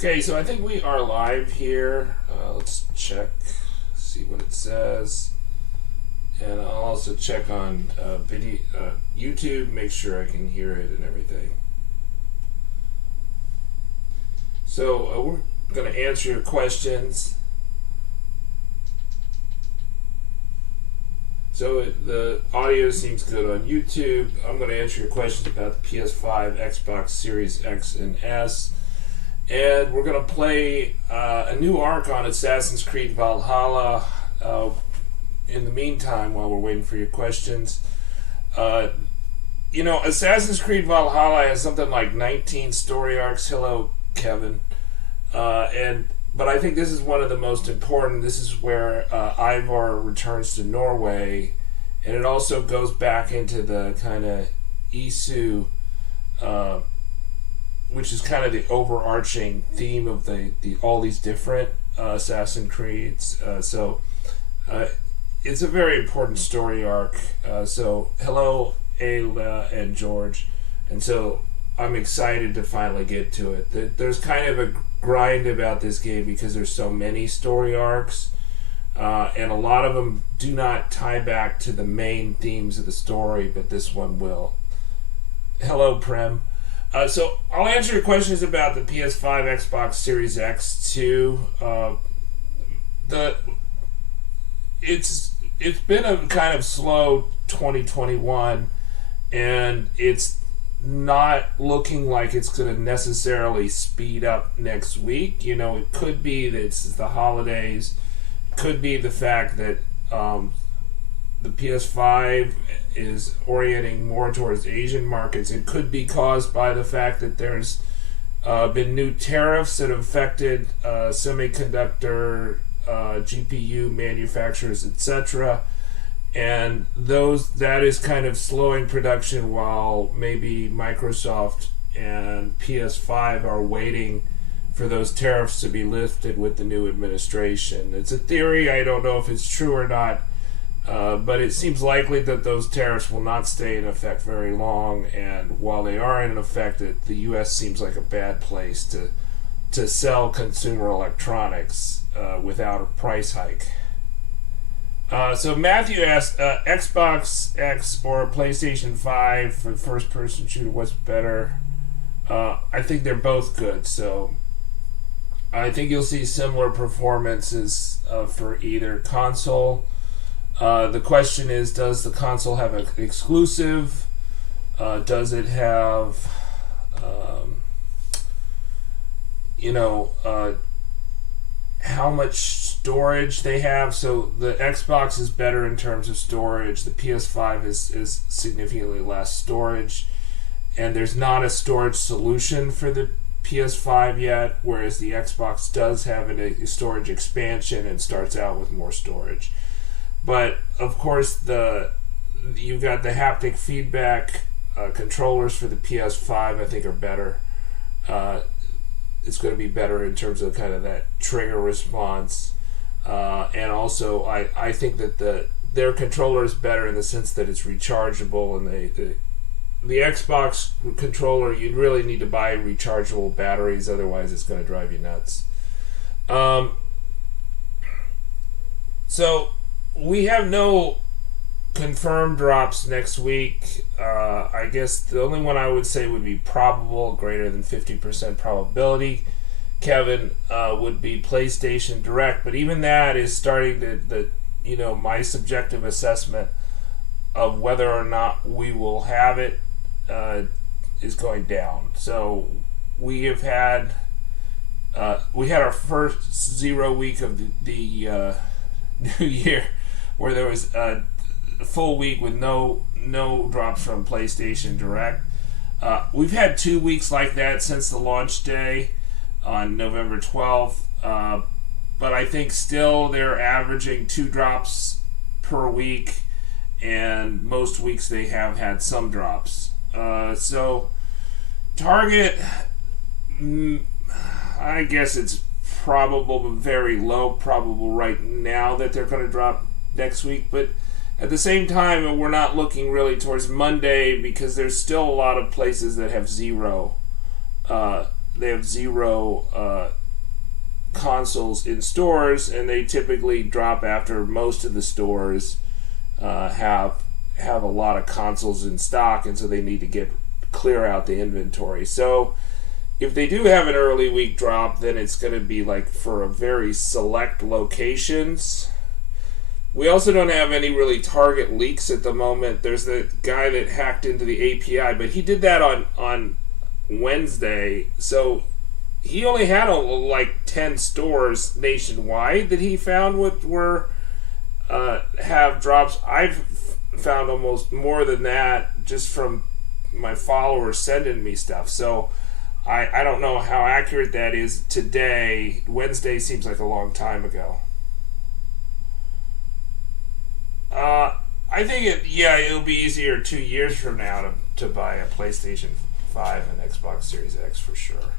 Okay, so I think we are live here. Let's check, see what it says. And I'll also check on video, YouTube, make sure I can hear it and everything. So we're going to answer your questions. So the audio seems good on YouTube. I'm going to answer your questions about the PS5, Xbox Series X and S. And we're going to play a new arc on Assassin's Creed Valhalla in the meantime while we're waiting for your questions. Assassin's Creed Valhalla has something like 19 story arcs. Hello, Kevin. But I think this is one of the most important. This is where Ivar returns to Norway, and it also goes back into the kind of Isu, which is kind of the overarching theme of the all these different Assassin's Creeds. It's a very important story arc. So hello, Ayla and George, and so I'm excited to finally get to it. There's kind of a grind about this game because there's so many story arcs, and a lot of them do not tie back to the main themes of the story, but this one will. Hello, Prem. So I'll answer your questions about the PS5, Xbox Series X too. It's been a kind of slow 2021, and it's not looking like it's going to necessarily speed up next week. It could be that it's the holidays, could be the fact that the PS5 is orienting more towards Asian markets. It could be caused by the fact that there's been new tariffs that have affected semiconductor, GPU manufacturers, etc. And that is kind of slowing production while maybe Microsoft and PS5 are waiting for those tariffs to be lifted with the new administration. It's a theory. I don't know if it's true or not, but it seems likely that those tariffs will not stay in effect very long. And while they are in effect, the U.S. seems like a bad place to sell consumer electronics without a price hike. So Matthew asked, Xbox X or PlayStation 5 for the first-person shooter, what's better? I think they're both good, so I think you'll see similar performances for either console. The question is, does the console have an exclusive? Does it have, how much storage they have? So the Xbox is better in terms of storage. The PS5 is significantly less storage, and there's not a storage solution for the PS5 yet, whereas the Xbox does have a storage expansion and starts out with more storage. But of course, you've got the haptic feedback controllers for the PS5. I think are better. It's going to be better in terms of kind of that trigger response, and also I think that their controller is better in the sense that it's rechargeable, and the Xbox controller, you'd really need to buy rechargeable batteries, otherwise it's going to drive you nuts. So we have no confirmed drops next week. I guess the only one I would say would be probable, greater than 50% probability, Kevin, would be PlayStation Direct. But even that is starting to my subjective assessment of whether or not we will have it is going down. So we have had our first 0 week of the new year where there was a full week with no drops from PlayStation Direct. We've had 2 weeks like that since the launch day on November 12th, but I think still they're averaging 2 drops per week, and most weeks they have had some drops. So Target, I guess it's probable, but very low probable right now that they're going to drop next week, but at the same time, we're not looking really towards Monday because there's still a lot of places that have 0 they have zero consoles in stores, and they typically drop after most of the stores have a lot of consoles in stock, and so they need to clear out the inventory. So if they do have an early week drop, then it's going to be like for a very select locations. We also don't have any really target leaks at the moment. There's the guy that hacked into the API, but he did that on Wednesday, so he only had like 10 stores nationwide that he found were have drops. I've found almost more than that just from my followers sending me stuff. So I don't know how accurate that is today. Wednesday seems like a long time ago. I think it'll be easier 2 years from now to buy a PlayStation 5 and Xbox Series X for sure.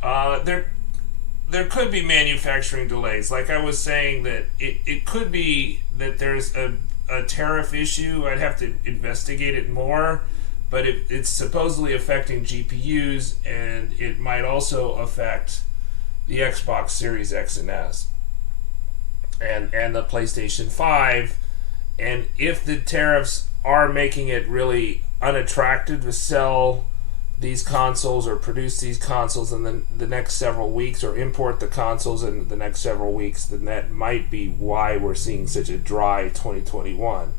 There could be manufacturing delays. Like I was saying, that it could be that there's a tariff issue. I'd have to investigate it more, but it's supposedly affecting GPUs, and it might also affect the Xbox Series X and S and the PlayStation 5. And if the tariffs are making it really unattractive to sell these consoles or produce these consoles in the next several weeks, or import the consoles in the next several weeks, then that might be why we're seeing such a dry 2021.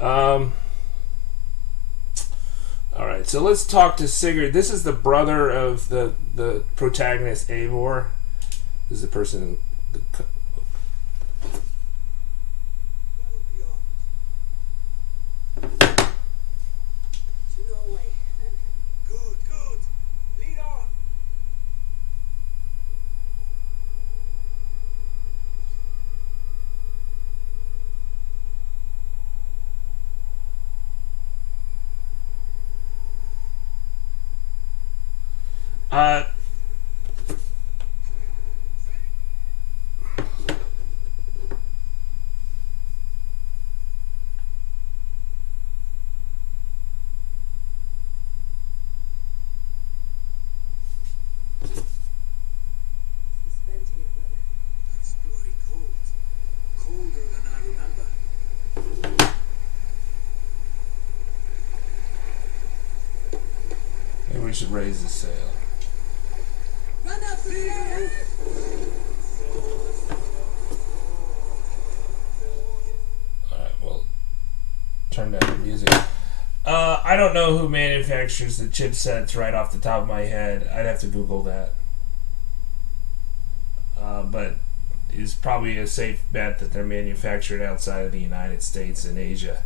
Alright, so let's talk to Sigurd. This is the brother of the protagonist, Eivor. This is the person... we should raise the sail. Run up the sail! Alright, well, turn down the music. I don't know who manufactures the chipsets right off the top of my head. I'd have to Google that. But it's probably a safe bet that they're manufactured outside of the United States and Asia.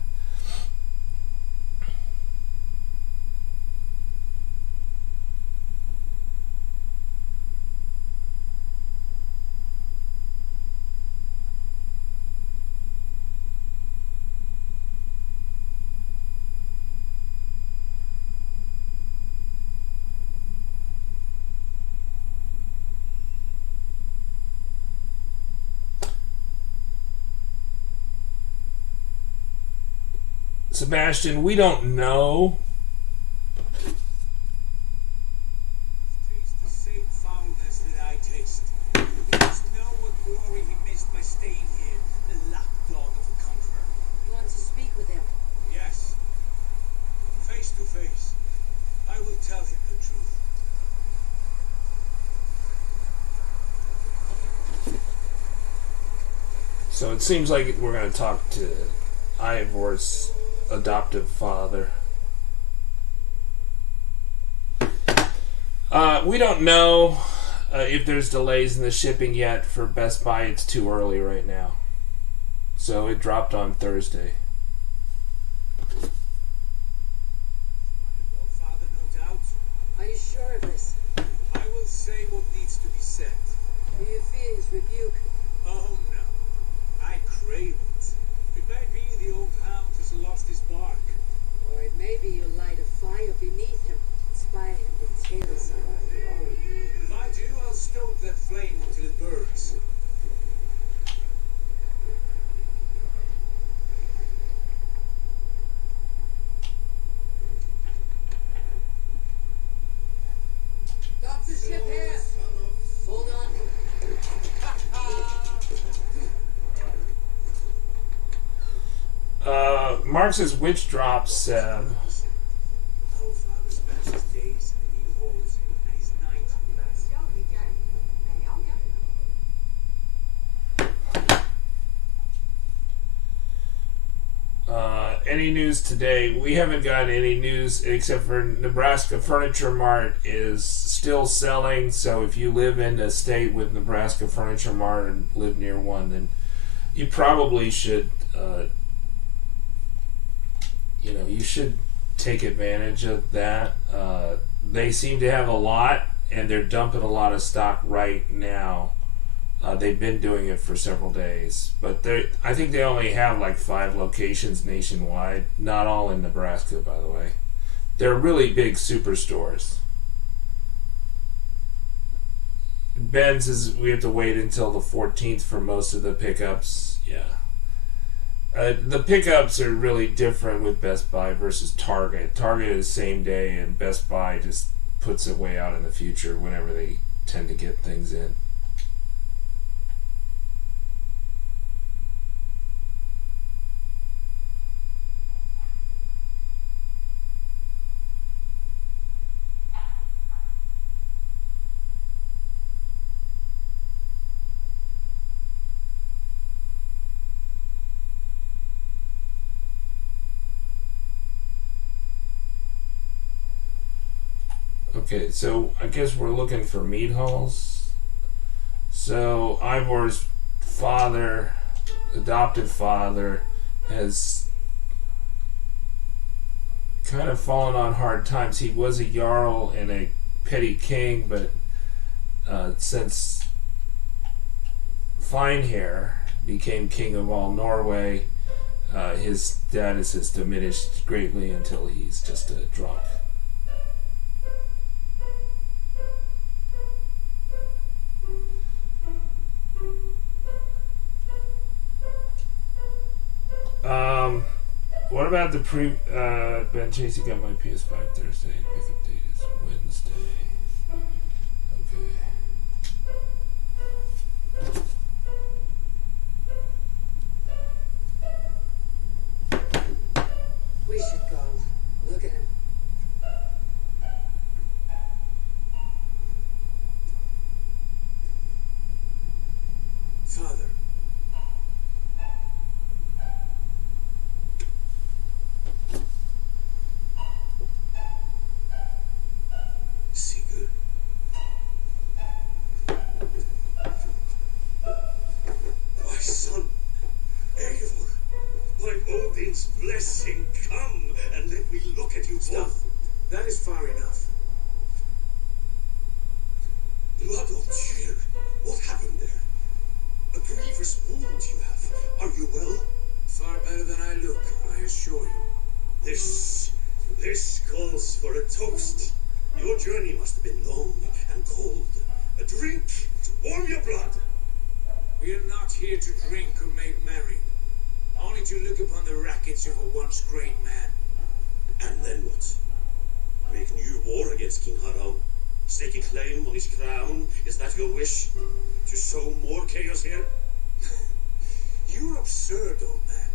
Sebastian, we don't know. Taste the same foulness that I taste. He must know what glory he missed by staying here, the lapdog of a conqueror. You want to speak with him? Yes. Face to face. I will tell him the truth. So it seems like we're going to talk to Eivor's adoptive father. We don't know if there's delays in the shipping yet for Best Buy. It's too early right now. So it dropped on Thursday. Father, no doubt. Are you sure of this? I will say what needs to be said. Do you fear his rebuke? Oh no. I crave it. It may be the old hound has lost his bark. Or it may be you light a fire beneath him, inspire him with tales of our glory. If I do, I'll stoke that flame until it burns. Mark says, which drops, Seb? Our father spends his days in the new halls and his nights in the back. Any news today? We haven't gotten any news except for Nebraska Furniture Mart is still selling. So if you live in a state with Nebraska Furniture Mart and live near one, then you probably should, you should take advantage of that. They seem to have a lot, and they're dumping a lot of stock right now. They've been doing it for several days, but I think they only have like 5 locations nationwide, not all in Nebraska, by the way. They're really big superstores. Ben says we have to wait until the 14th for most of the pickups. Yeah. The pickups are really different with Best Buy versus Target. Target is same day, and Best Buy just puts it way out in the future whenever they tend to get things in. Okay, so I guess we're looking for meat halls. So Ivor's father, adoptive father, has kind of fallen on hard times. He was a jarl and a petty king, but since Finehair became king of all Norway, his status has diminished greatly until he's just a drunk. What about the Ben Chasey got my PS5 Thursday. Pickup date is Wednesday. We should go. Look at him. Father. Sigurd. My son, Eivor, by Odin's blessing, come and let me look at you both. That is far enough. Blood on shield. What happened there? A grievous wound you have. Are you well? Far better than I look, I assure you. This calls for a toast. Your journey must have been long and cold. A drink to warm your blood. We are not here to drink or make merry. Only to look upon the wreckage of a once great man. And then what? Make new war against King Harald? Stake a claim on his crown? Is that your wish? To sow more chaos here? You're absurd, old man.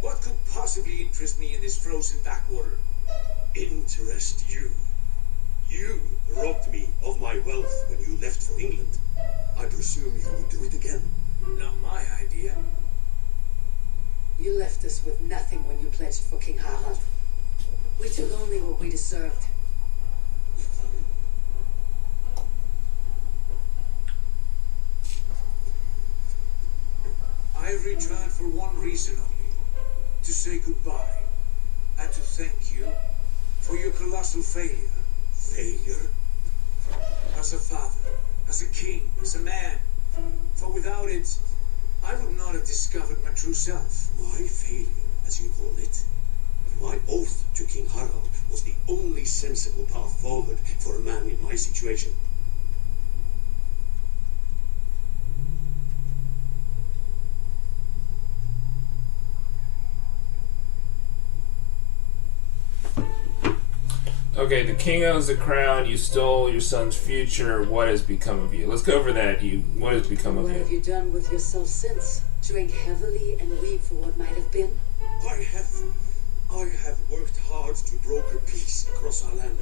What could possibly interest me in this frozen backwater? Interest you? You robbed me of my wealth when you left for England. I presume you would do it again. Not my idea. You left us with nothing when you pledged for King Harald. We took only what we deserved. I returned for one reason only. To say goodbye. And to thank you for your colossal failure. Failure? As a father, as a king, as a man. For without it, I would not have discovered my true self. My failure, as you call it. My oath to King Harald was the only sensible path forward for a man in my situation. Okay, the king owns the crown. You stole your son's future. What has become of you? Let's go over that. What has become of What have you? you done with yourself since? Drink heavily and weep for what might have been? I have I have worked hard to broker peace across our land,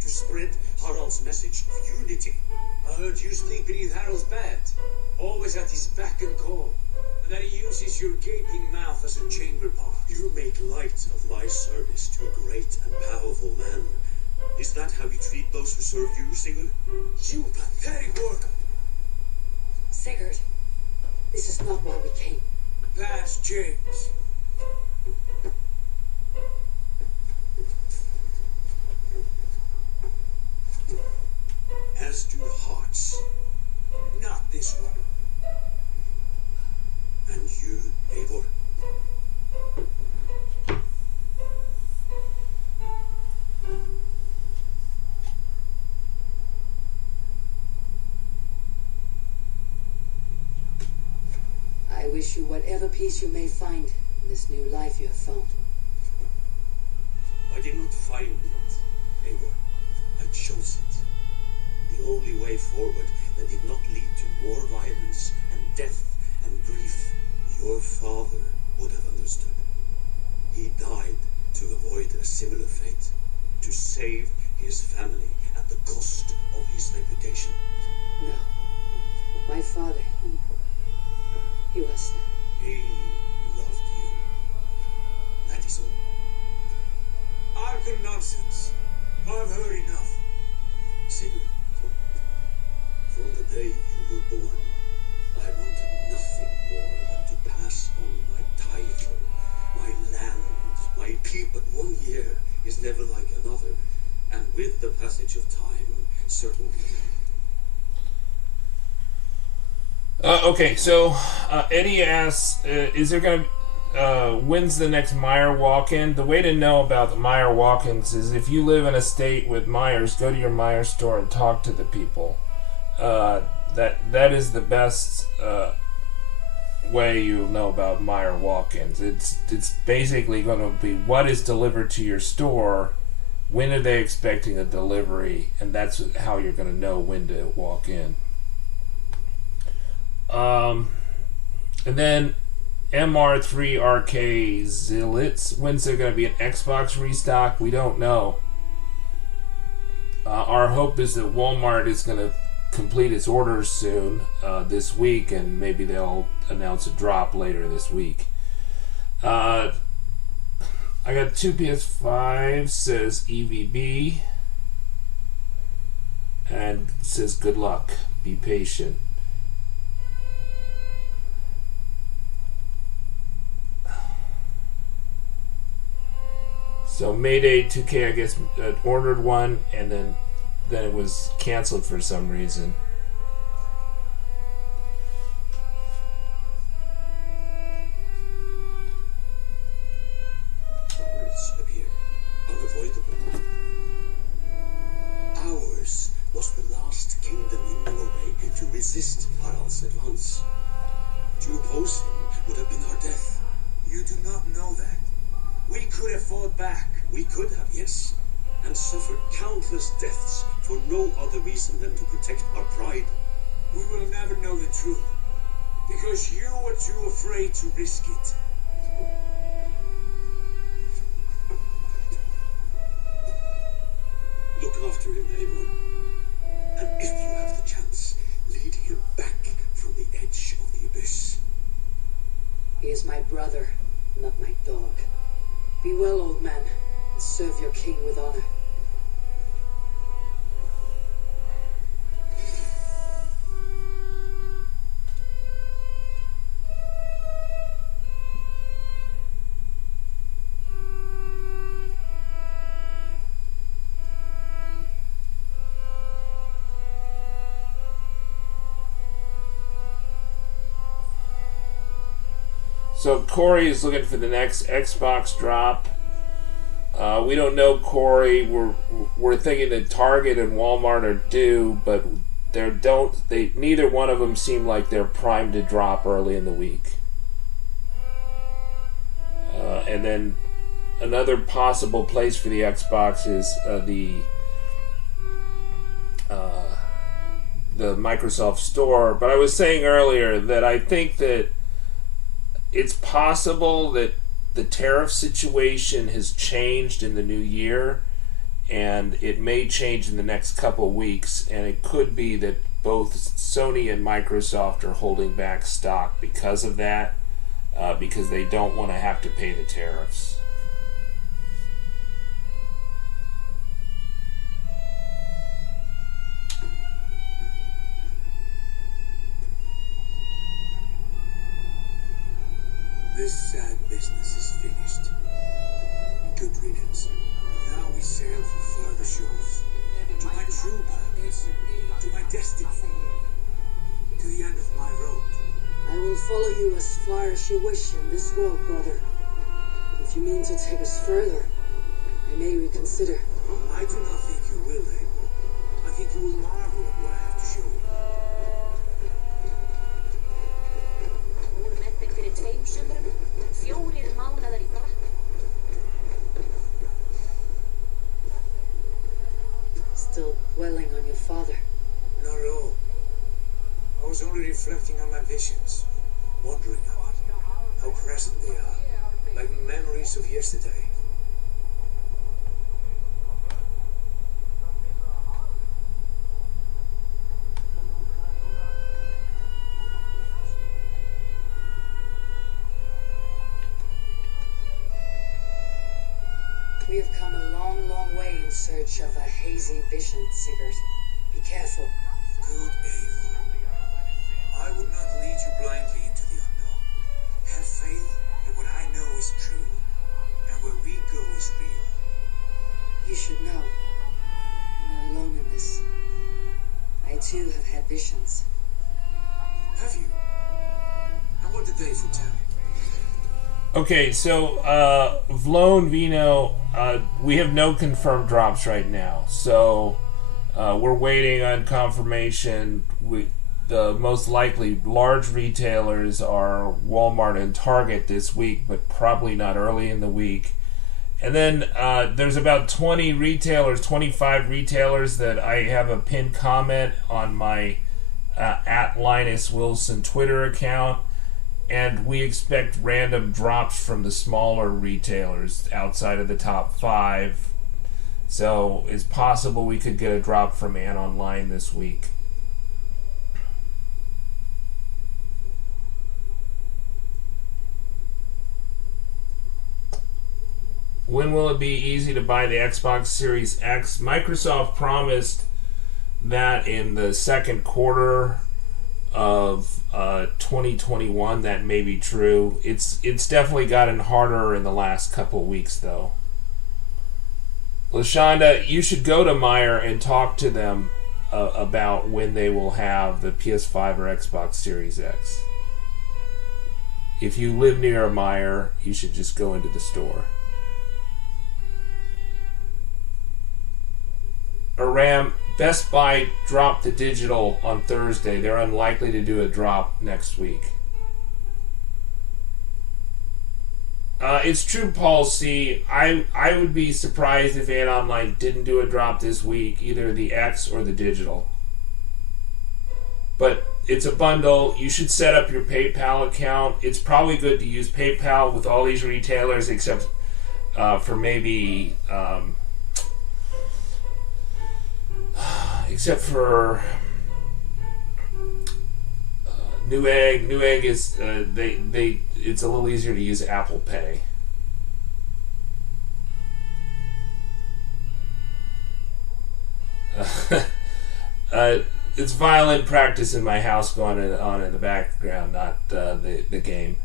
to spread Harald's message of unity. I heard you sleep beneath Harald's bed, always at his beck and call, and that he uses your gaping mouth as a chamber pot. You make light of my service to a great and powerful man. Is that how you treat those who serve you, Sigurd? You pathetic work! Sigurd, this is not why we came. That's James. As do hearts. Not this one. And you, Eivor. I wish you whatever peace you may find in this new life you have found. I did not find it, Eivor. I chose it. The only way forward that did not lead to more violence and death and grief. Your father would have understood. He died to avoid a similar fate, to save his family at the cost of his reputation. No. My father, he was sad. He loved you. That is all. I've got nonsense. I've heard enough. Sigurd, from the day you were born, I wanted nothing more than to pass on my title, my land, my people. But 1 year is never like another, and with the passage of time, certainly. Okay, so Eddie asks, is there going to when's the next Meyer walk-in? The way to know about the Meyer walk-ins is if you live in a state with Myers, go to your Meyer store and talk to the people. That is the best way you'll know about Meyer walk-ins. It's basically going to be what is delivered to your store, when are they expecting a delivery, and that's how you're going to know when to walk in. And then MR3RK Zillitz, when's there going to be an Xbox restock? We don't know. Our hope is that Walmart is going to complete its orders soon, this week, and maybe they'll announce a drop later this week. I got 2 PS5, says EVB, and says good luck, be patient. So Mayday 2K, I guess, ordered one, and then it was canceled for some reason. Words appeared, unavoidable. Ours was the last kingdom in Norway to resist Harald's advance. To oppose him would have been our death. You do not know that. We could have fought back. We could have, yes, and suffered countless deaths for no other reason than to protect our pride. We will never know the truth, because you were too afraid to risk it. Look after him, Eivor, and if you have the chance, lead him back from the edge of the abyss. He is my brother, not my dog. Be well, old man, and serve your king with honor. So Corey is looking for the next Xbox drop. We don't know Corey. We're thinking that Target and Walmart are due, but neither one of them seem like they're primed to drop early in the week. And then another possible place for the Xbox is the Microsoft Store. But I was saying earlier that I think that it's possible that the tariff situation has changed in the new year, and it may change in the next couple weeks, and it could be that both Sony and Microsoft are holding back stock because of that, because they don't want to have to pay the tariffs. This sad business is finished. Good riddance. Now we sail for further shores. To my true purpose. To my destiny. To the end of my road. I will follow you as far as you wish in this world, brother. If you mean to take us further, I may reconsider. I do not think you will, eh? I think you will marvel at what I have to show you. Still dwelling on your father. Not at all. I was only reflecting on my visions, wondering how present they are, like memories of yesterday. We have come a long, long way in search of a hazy vision, Sigurd. Be careful. Good Eivor. I would not lead you blindly into the unknown. Have faith in what I know is true, and where we go is real. You should know. I'm not alone in this. I too have had visions. Have you? And what did they foretell? Okay, so Vlone Vino, we have no confirmed drops right now, so we're waiting on confirmation. The most likely large retailers are Walmart and Target this week, but probably not early in the week. And then there's about 20 retailers, 25 retailers that I have a pinned comment on my at Linus Wilson Twitter account. And we expect random drops from the smaller retailers outside of the top 5. So it's possible we could get a drop from Ant Online this week. When will it be easy to buy the Xbox Series X? Microsoft promised that in the second quarter of 2021. That may be true. It's definitely gotten harder in the last couple weeks, though. LaShonda, you should go to Meyer and talk to them about when they will have the PS5 or Xbox Series X. If you live near a Meyer, you should just go into the store. Aram, Best Buy dropped the digital on Thursday. They're unlikely to do a drop next week. It's true, Paul C. I would be surprised if Ant Online didn't do a drop this week, either the X or the digital. But it's a bundle. You should set up your PayPal account. It's probably good to use PayPal with all these retailers, except for maybe... except for Newegg. Newegg is it's a little easier to use Apple Pay. It's violin practice in my house going on in the background, not the game.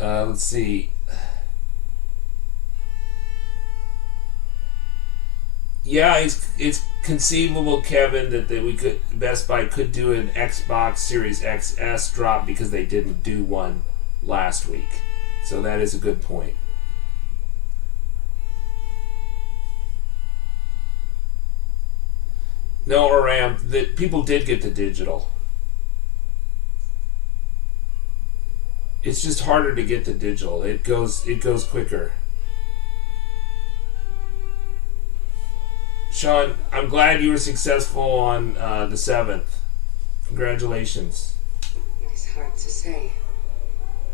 Let's see. Yeah, it's conceivable, Kevin, that Best Buy could do an Xbox Series XS drop because they didn't do one last week. So that is a good point. No, Aram, people did get the digital. It's just harder to get the digital. It goes quicker. Sean, I'm glad you were successful on the 7th. Congratulations. It is hard to say.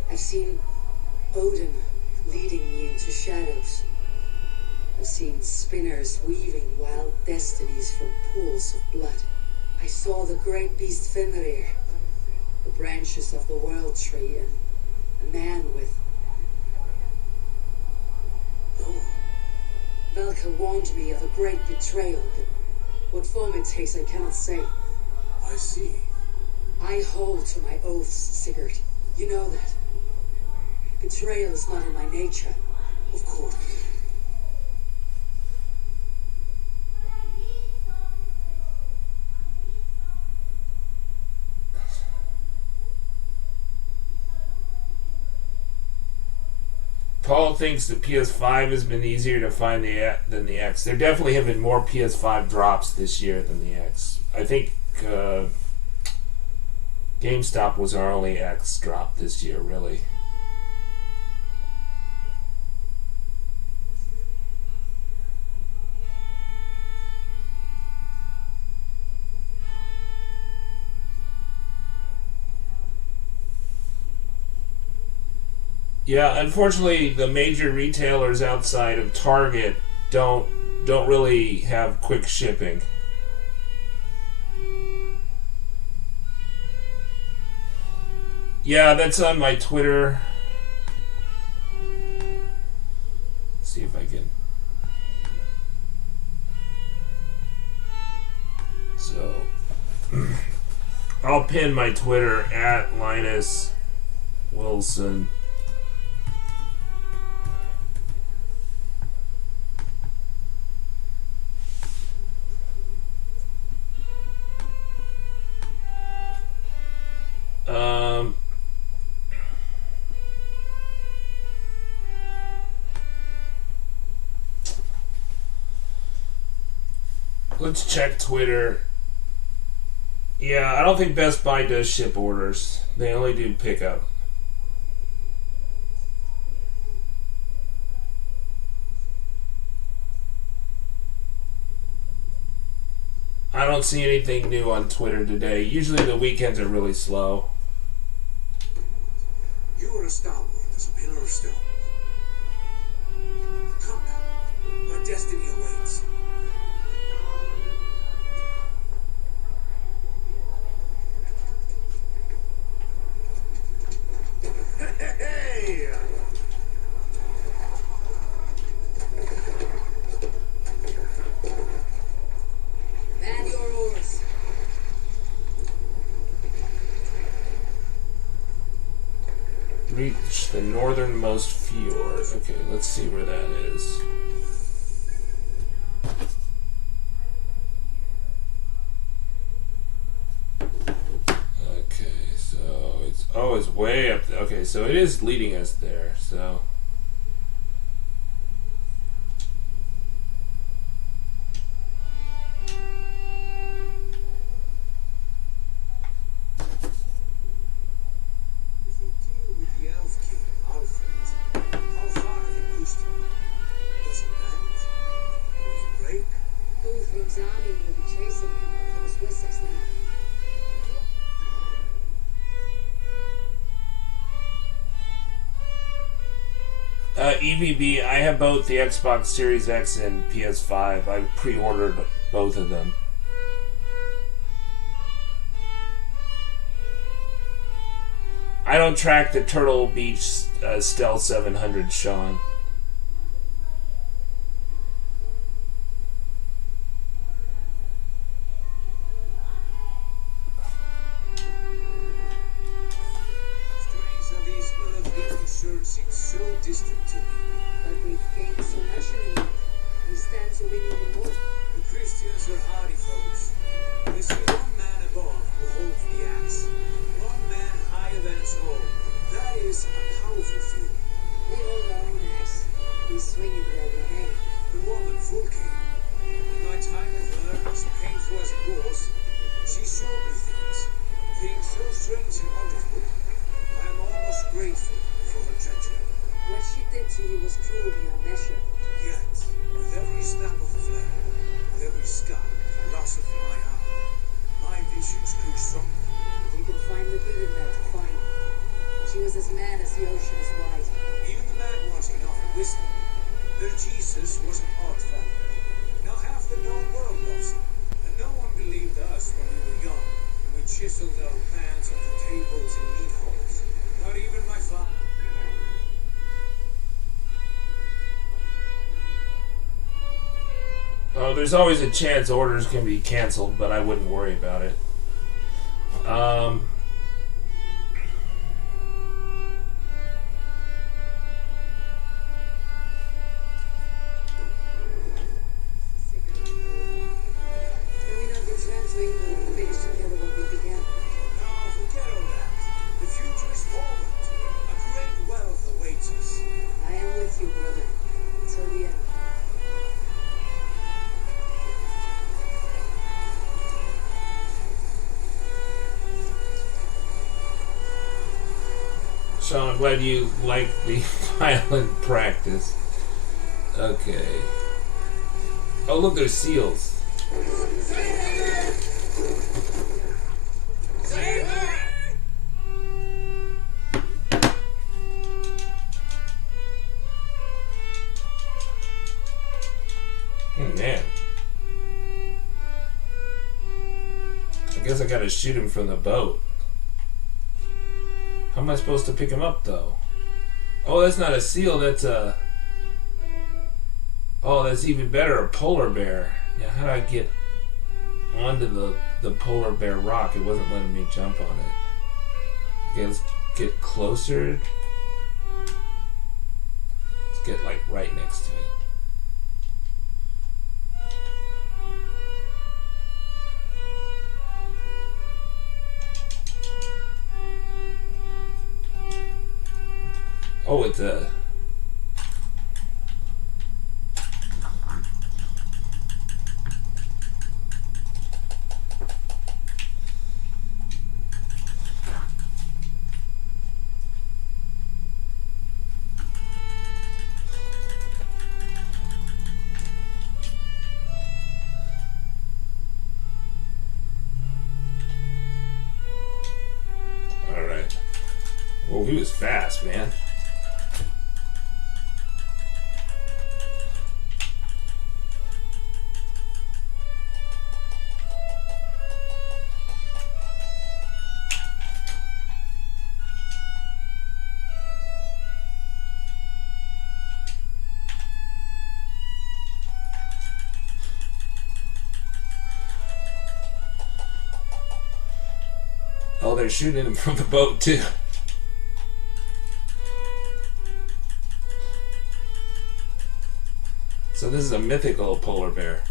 I've seen Odin leading me into shadows. I've seen spinners weaving wild destinies from pools of blood. I saw the great beast Fenrir, the branches of the world tree, and a man with... Valka warned me of a great betrayal, but what form it takes I cannot say. I see. I hold to my oaths, Sigurd. You know that. Betrayal is not in my nature. Of course. Paul thinks the PS5 has been easier to find than the X. There definitely have been more PS5 drops this year than the X. I think GameStop was our only X drop this year, really. Yeah, unfortunately, the major retailers outside of Target don't really have quick shipping. Yeah, that's on my Twitter. Let's see if I can. So, I'll pin my Twitter at Linus Wilson. Let's check Twitter. Yeah, I don't think Best Buy does ship orders. They only do pickup. I don't see anything new on Twitter today. Usually the weekends are really slow. You are a stalwart as a pillar of stone. Come now. Our destiny awaits. Hey! Man your oars. Reach the northernmost fjord. Okay, let's see where that is. Okay, so it's way up there. Okay, so it is leading us there, so. EVB, I have both the Xbox Series X and PS5. I pre-ordered both of them. I don't track the Turtle Beach Stealth 700, Sean. We hold our own axe. Nemesis was an odd fellow. Now half the known world loves him. And no one believed us when we were young, and we chiseled our plans onto tables and meat holes. Not even my father. Oh, there's always a chance orders can be canceled, but I wouldn't worry about it. So I'm glad you like the violent practice. Okay. Oh, look, there's seals. Oh, man. I guess I gotta shoot him from the boat. How am I supposed to pick him up, though? Oh, that's not a seal, that's a... Oh, that's even better, a polar bear. Yeah, how do I get onto the polar bear rock? It wasn't letting me jump on it. Okay, let's get closer. Let's get, like, right next to it. Oh, it's a... Alright. Oh, he was fast, man. Oh, they're shooting him from the boat, too. So this is a mythical polar bear.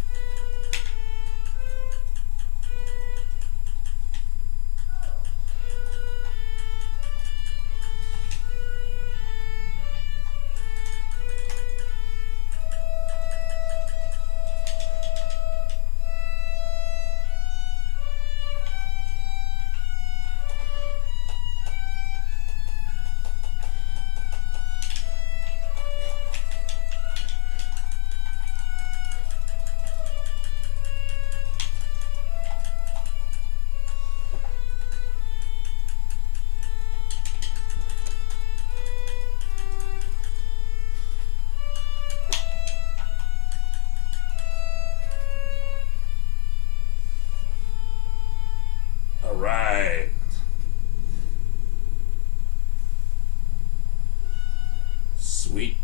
Right. Sweet.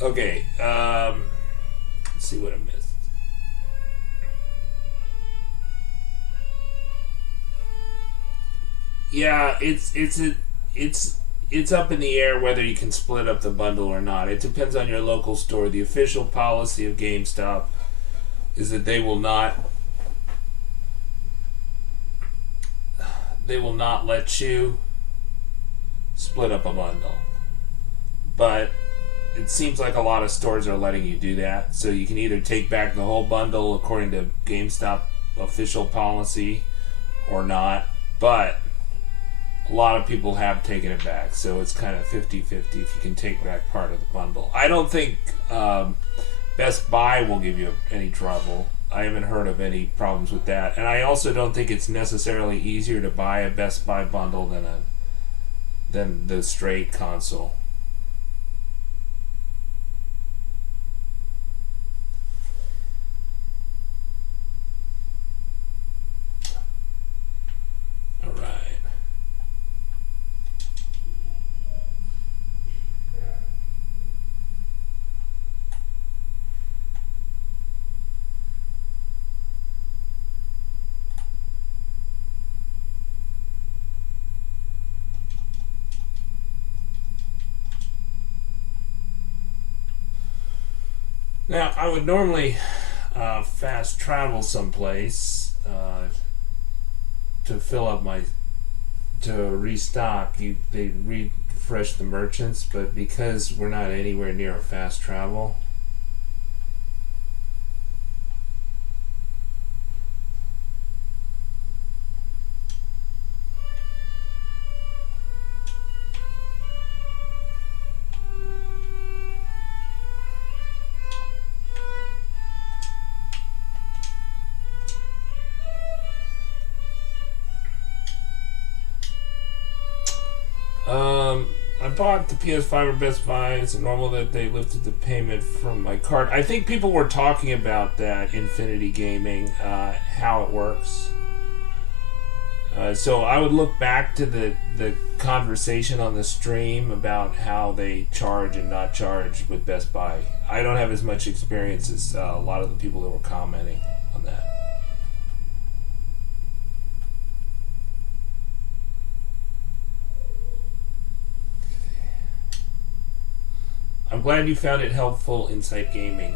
Okay, let's see what I missed. Yeah, it's up in the air whether you can split up the bundle or not. It depends on your local store. The official policy of GameStop is that they will not let you split up a bundle. But it seems like a lot of stores are letting you do that. So you can either take back the whole bundle according to GameStop official policy or not. But a lot of people have taken it back. So it's kind of 50-50 if you can take back part of the bundle. I don't think Best Buy will give you any trouble. I haven't heard of any problems with that. And I also don't think it's necessarily easier to buy a Best Buy bundle than the straight console. Now, I would normally fast travel someplace to fill up to restock. They refresh the merchants, but because we're not anywhere near a fast travel, I bought the PS5 or Best Buy. It's normal that they lifted the payment from my card. I think people were talking about that Infinity Gaming, how it works. So I would look back to the conversation on the stream about how they charge and not charge with Best Buy. I don't have as much experience as a lot of the people that were commenting on that. I'm glad you found it helpful, Insight Gaming.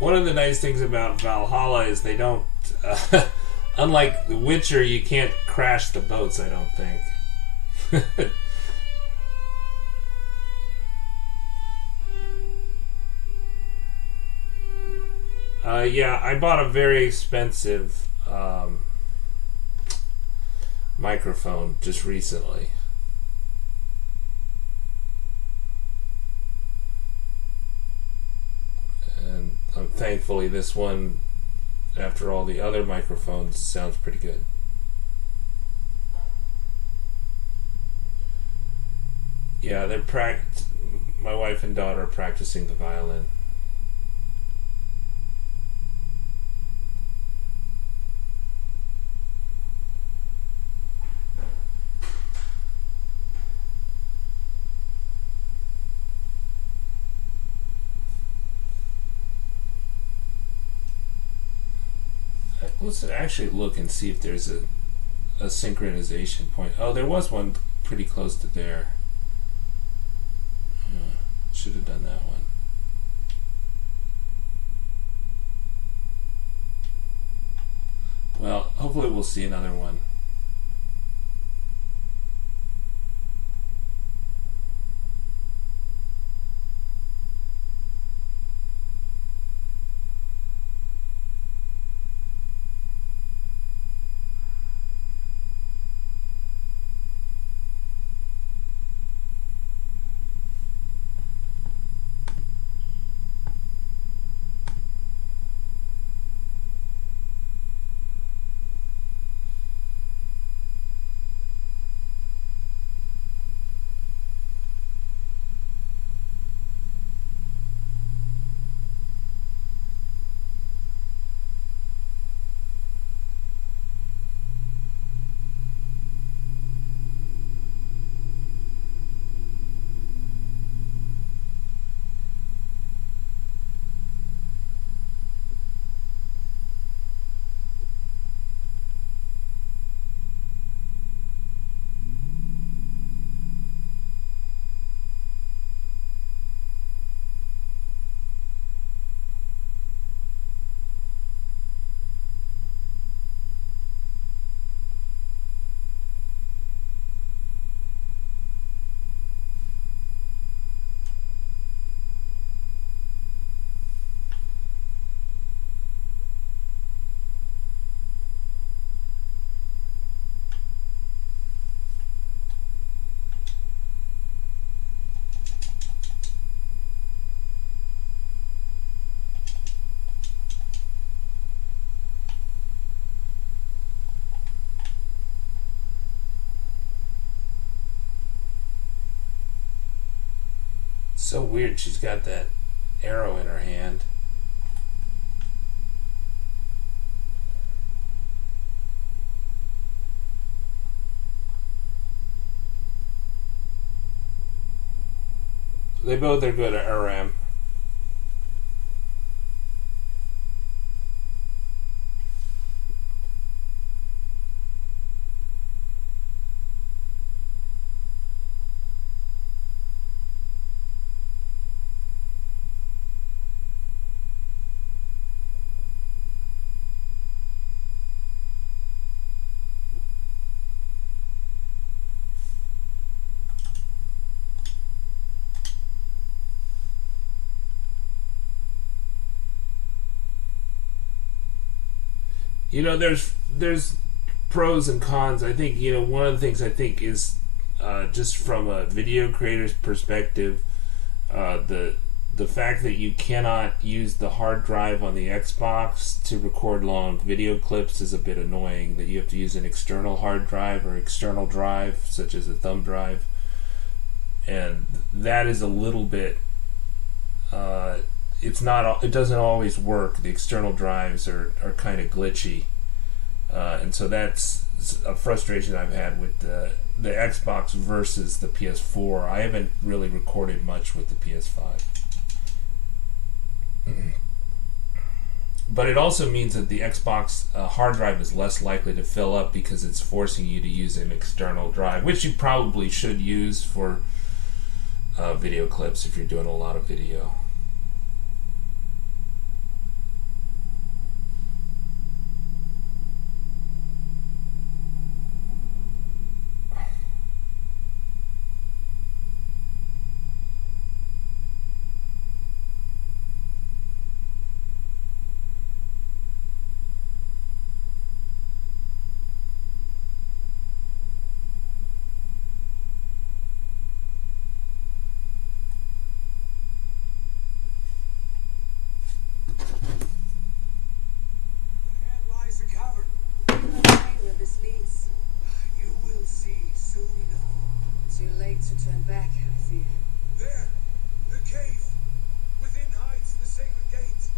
One of the nice things about Valhalla is they don't, unlike The Witcher, you can't crash the boats, I don't think. Yeah, I bought a very expensive microphone just recently. Thankfully, this one, after all the other microphones, sounds pretty good. Yeah, my wife and daughter are practicing the violin. Let's actually look and see if there's a synchronization point. Oh, there was one pretty close to there. Should have done that one. Well, hopefully we'll see another one. So weird, she's got that arrow in her hand. They both are good at RM. You know, there's pros and cons. I think, you know, one of the things I think is just from a video creator's perspective, the fact that you cannot use the hard drive on the Xbox to record long video clips is a bit annoying. That you have to use an external hard drive or external drive, such as a thumb drive, and that is a little bit. It's not. It doesn't always work. The external drives are kind of glitchy, and so that's a frustration I've had with the Xbox versus the PS4. I haven't really recorded much with the PS5, but it also means that the Xbox hard drive is less likely to fill up because it's forcing you to use an external drive, which you probably should use for video clips if you're doing a lot of video. To turn back, I fear. There, the cave. Within hides the sacred gate.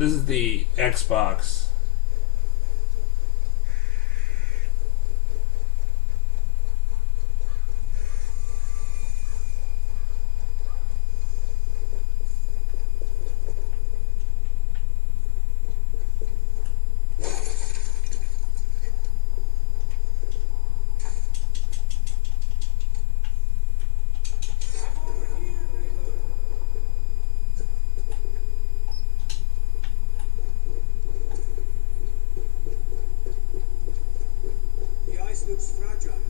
This is the Xbox. Looks fragile.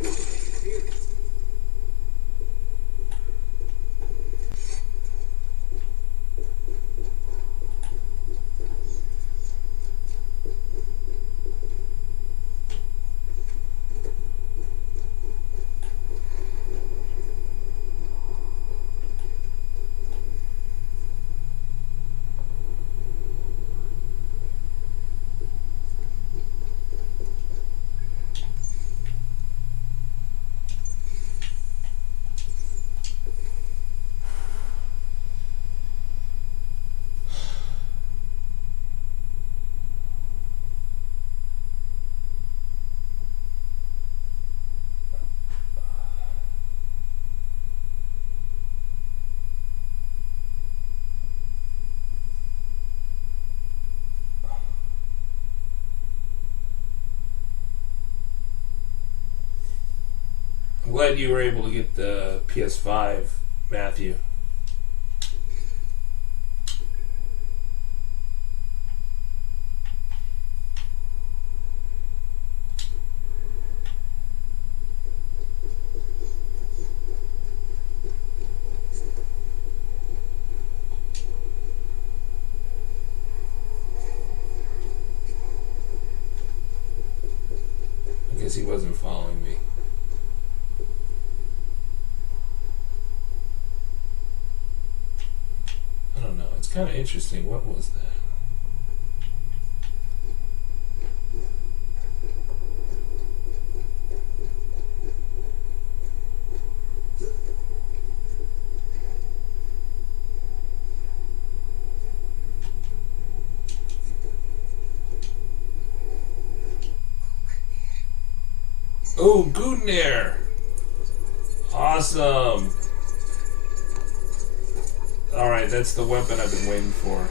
Feel it. Glad you were able to get the PS5, Matthew. I guess he wasn't following me. Kind of interesting. What was that? Is Oh, Gudnir! Awesome! Alright, that's the weapon I've been waiting for.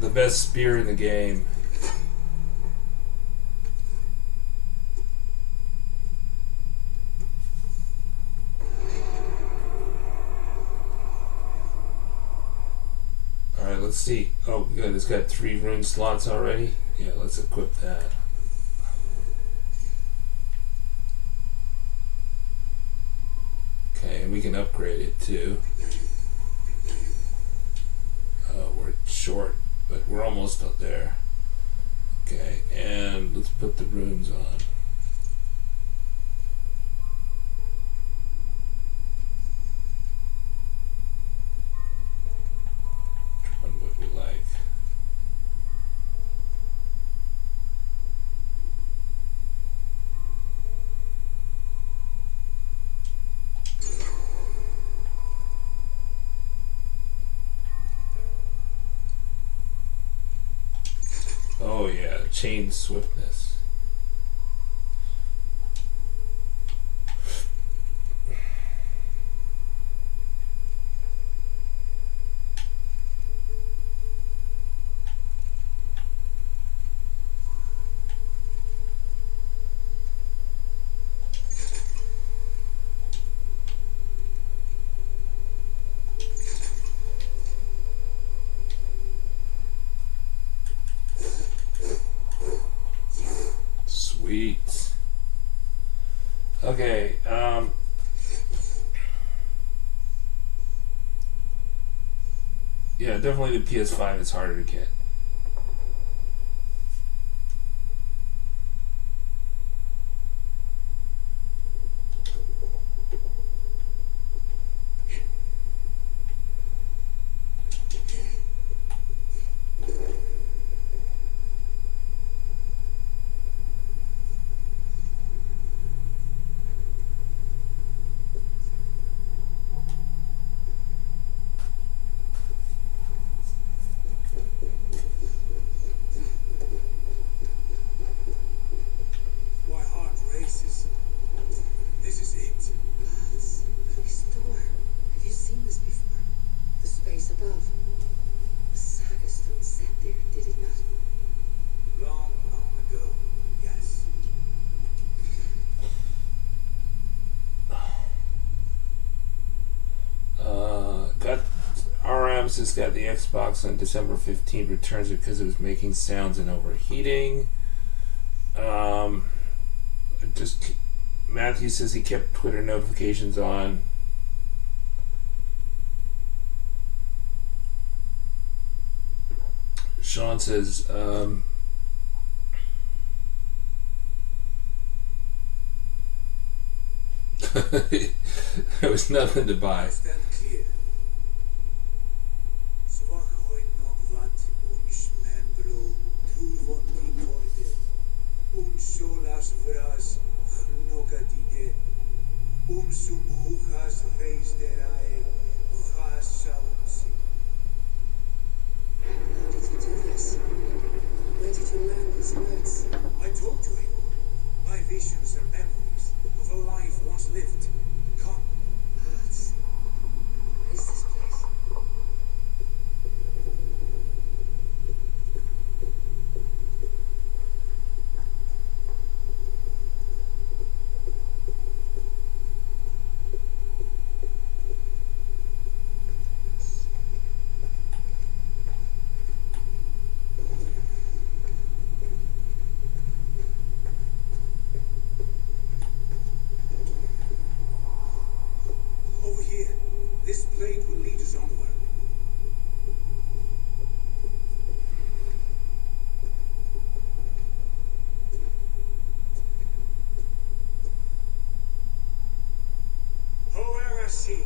The best spear in the game. Alright, let's see. Oh, good. It's got 3 rune slots already. Yeah, let's equip that. Okay, and we can upgrade it too. We're short, but we're almost up there. Okay, and let's put the runes on. Which one would we like? Oh yeah, chain swiftness. Sweet. Okay, yeah, definitely the PS5 is harder to get. My heart races. This is it. Gods, restore. Have you seen this before? The space above. The saga stone sat there, did it not? Long, long ago. Yes. Got RM's just got the Xbox on December 15th, returns it because it was making sounds and overheating. Just Matthew says he kept Twitter notifications on. Sean says there was nothing to buy. Stand clear. Svar hoit nog vat unsmembro turvon recorde. Solas vras nogadide. Sum hujas reis derae. Chasaunsi. How did you do this? Where did you learn these words? I told you, my visions are memories of a life once lived. Come. Gods. What is this place? Over here. This blade will lead us onward. However, see.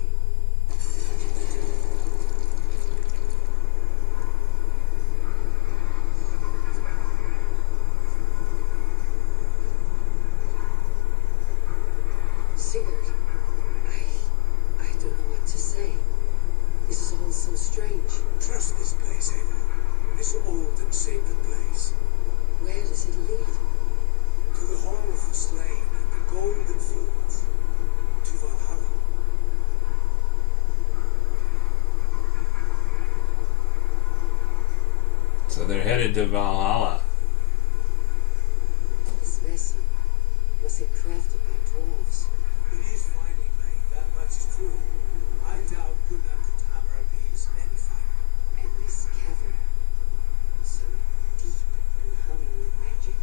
Sigurd, I don't know what to say. This is all so strange. Trust this place, Ava. This old and sacred place. Where does it lead? To the hall of the slain and the golden fields. To Valhalla. So they're headed to Valhalla. This vessel was it crafted by dwarves? It is finely made, that much is true. I doubt Gunnar could hammer a piece any finer. And this cavern, so deep and humming with magic.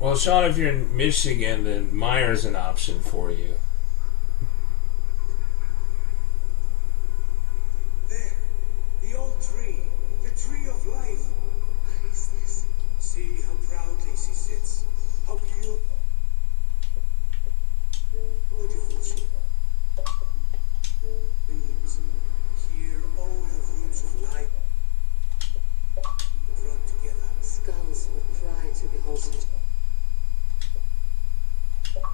Well, Sean, if you're in Michigan, then Meyer's an option for you. There, the old tree, the tree of life. What is this? See how proudly she sits. How beautiful she leaves. Here all the roots of life run together. Skulls would cry to behold such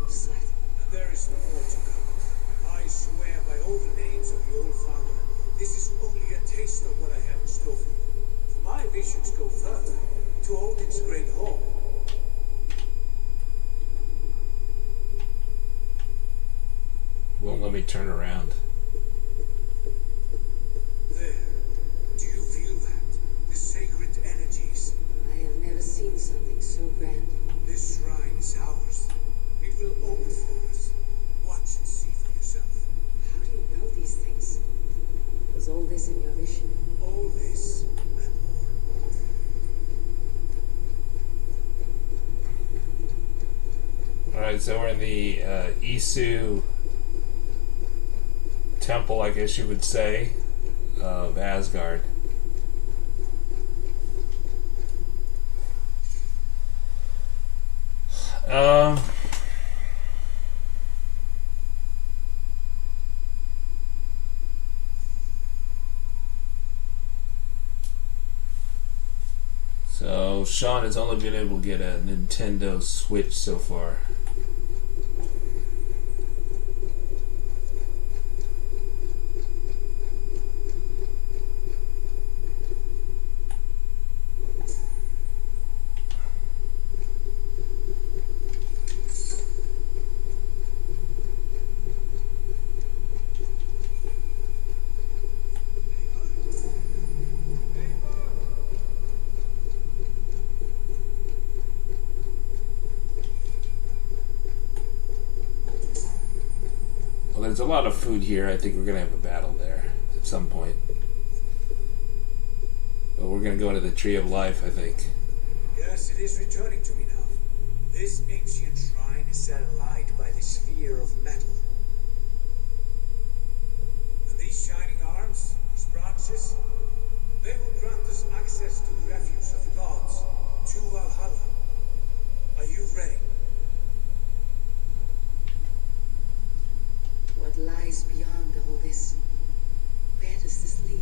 sight. And there is more to come. I swear by all the names of the old father, this is only a taste of what I have in store for you. For my visions go further, to Odin's great hall. Won't let me turn around. There. Do you feel that? The sacred energies. I have never seen something so grand. This shrine is ours. It will open for us. Watch and see for yourself. How do you know these things? Was all this in your vision? All this and more. Alright, so we're in the Isu temple, I guess you would say, of Asgard. So Sean has only been able to get a Nintendo Switch so far. Well, there's a lot of food here. I think we're going to have a battle there at some point. But we're going to go to the Tree of Life, I think. Yes, it is returning to me now. This ancient shrine is set alight by the sphere of metal. And these shining arms, these branches, they will grant us access to the refuse of the gods, to Valhalla. Are you ready? What lies beyond all this? Where does this lead?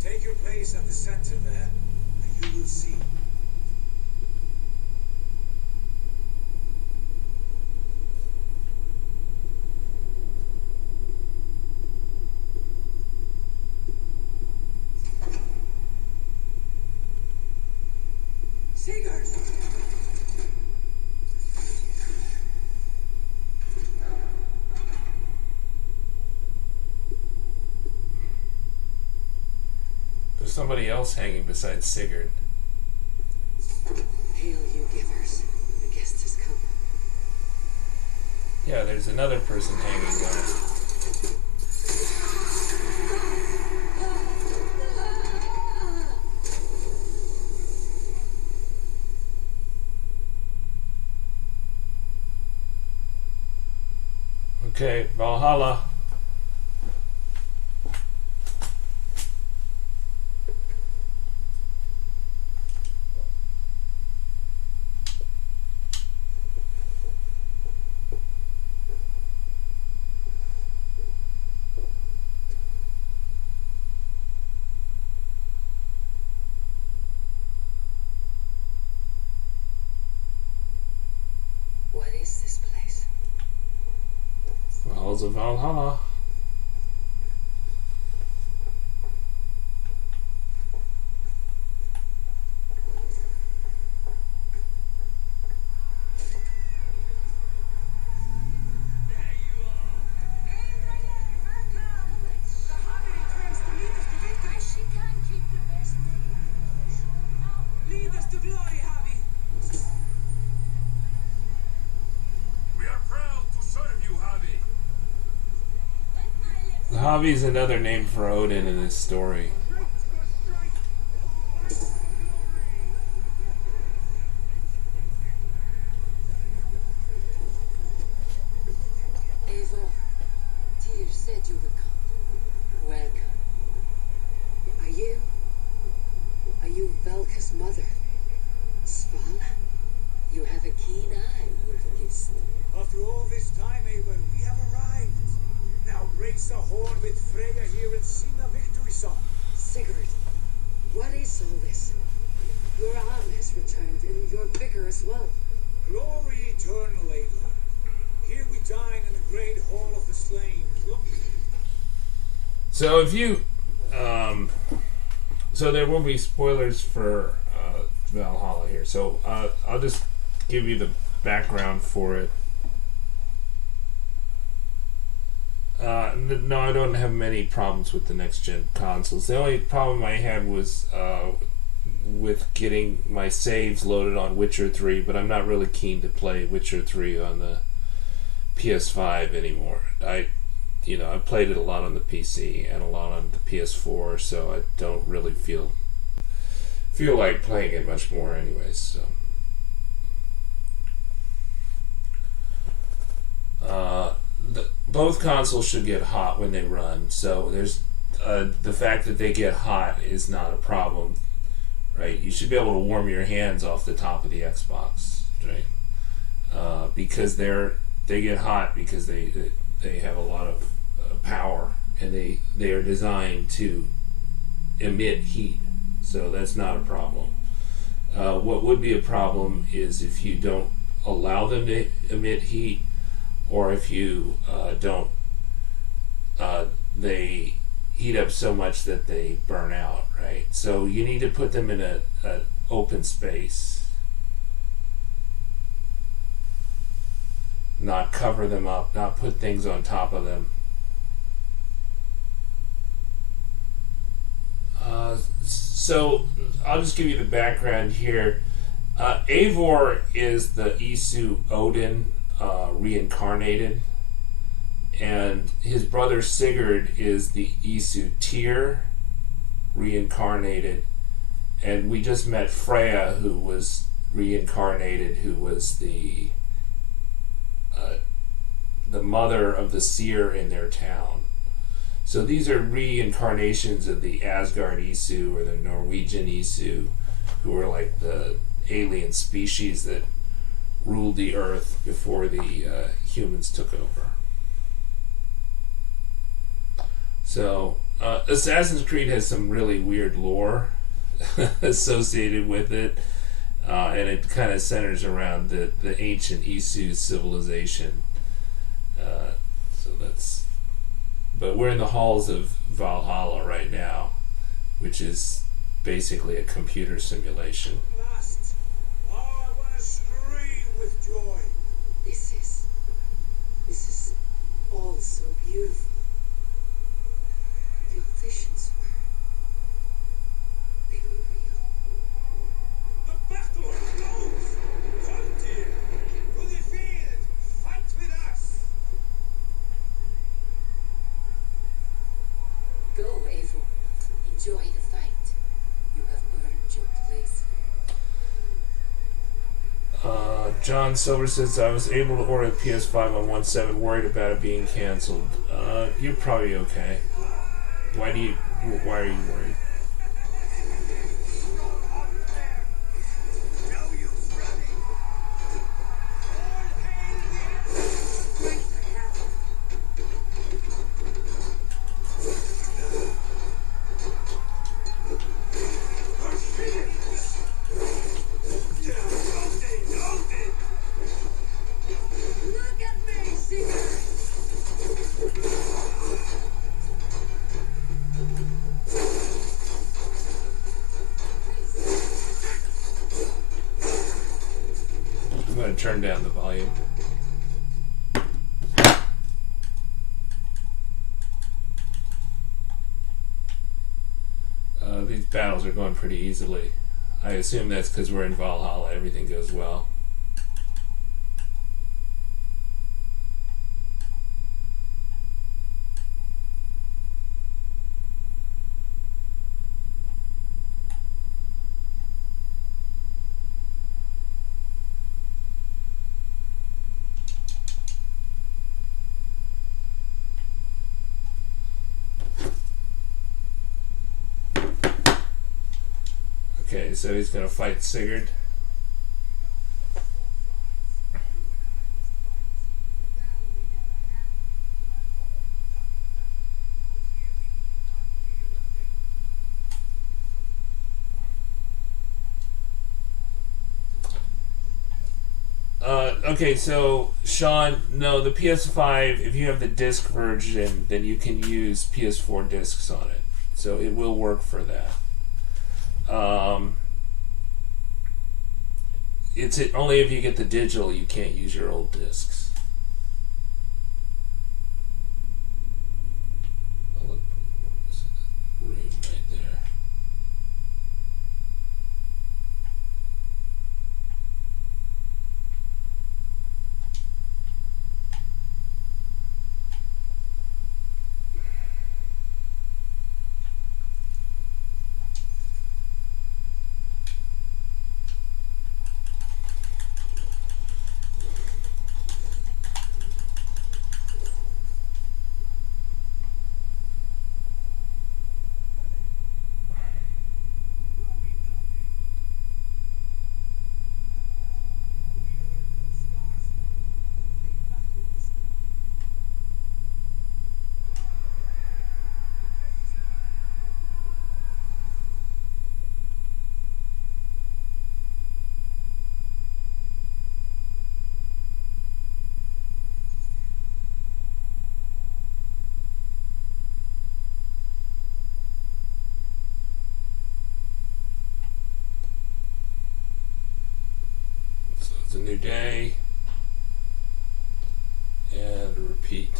Take your place at the center there, and you will see. Sigurd! There's somebody else hanging beside Sigurd. Hail, you givers. The guest has come. Yeah, there's another person hanging there. Okay, Valhalla. What is this place? Halls of Valhalla. Hobby is another name for Odin in this story. Eivor, Tyr said you would come. Welcome. Are you Velka's mother? Svala? You have a keen eye, Wolfgist. After all this time, Eivor, we have arrived. Now raise a horn with Freya here and sing a victory song. Sigurd, what is all this? Your arm has returned, and your vigor as well. Glory eternal, Eivor. Here we dine in the great hall of the slain. Look. So if you, so there will be spoilers for Valhalla here. So I'll just give you the background for it. No, I don't have many problems with the next gen consoles. The only problem I had was with getting my saves loaded on Witcher 3, but I'm not really keen to play Witcher 3 on the PS5 anymore. I played it a lot on the PC and a lot on the PS4, so I don't really feel like playing it much more anyways. So both consoles should get hot when they run, so there's the fact that they get hot is not a problem, right? You should be able to warm your hands off the top of the Xbox, right? Because they get hot because they have a lot of power, and they are designed to emit heat, so that's not a problem. What would be a problem is if you don't allow them to emit heat, or if you don't, they heat up so much that they burn out, right? So you need to put them in an open space, not cover them up, not put things on top of them. So I'll just give you the background here. Eivor is the Isu Odin reincarnated, and his brother Sigurd is the Isu Tyr reincarnated, and we just met Freya, who was reincarnated, who was the mother of the seer in their town. So these are reincarnations of the Asgard Isu or the Norwegian Isu, who were like the alien species that ruled the earth before the humans took over. So Assassin's Creed has some really weird lore associated with it, and it kind of centers around the ancient Isu civilization. But we're in the halls of Valhalla right now, which is basically a computer simulation. Last. Oh, I want to scream with joy. This is all so beautiful. The visions they were real. The battle close. Come, dear. To the field. Fight with us. Go, Eivor. Enjoy the fight. You have earned your place here. John Silver says, I was able to order the PS5 on 1.7, worried about it being canceled. You're probably okay. Why are you worried? Look at me, Sigurd! I'm going to turn down the volume. These battles are going pretty easily. I assume that's because we're in Valhalla, everything goes well. so he's gonna fight Sigurd. Okay, so Sean, no, the PS5, if you have the disc version, then you can use PS4 discs on it. So it will work for that. It's only if you get the digital, you can't use your old discs. Oh, look, room right there. It's a new day, and repeat.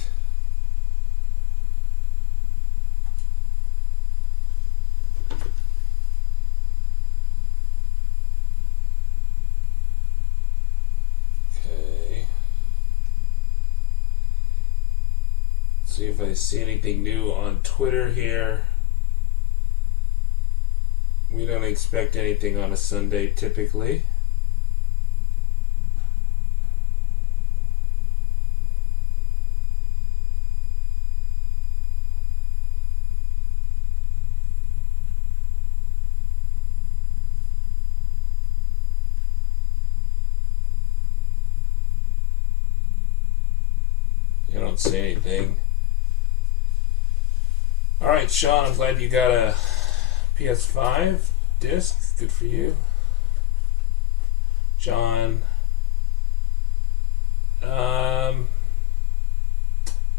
Okay. See if I see anything new on Twitter here. We don't expect anything on a Sunday typically. I don't see anything. Alright, Sean, I'm glad you got a PS5 disc. Good for you. John.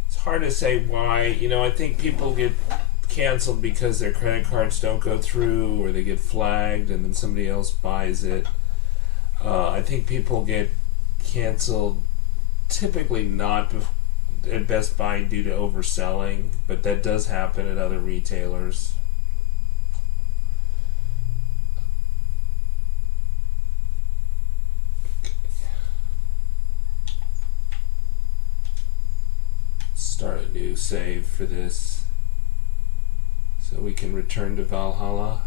It's hard to say why. You know, I think people get canceled because their credit cards don't go through or they get flagged and then somebody else buys it. I think people get canceled typically not at Best Buy due to overselling, but that does happen at other retailers. Start a new save for this so we can return to Valhalla.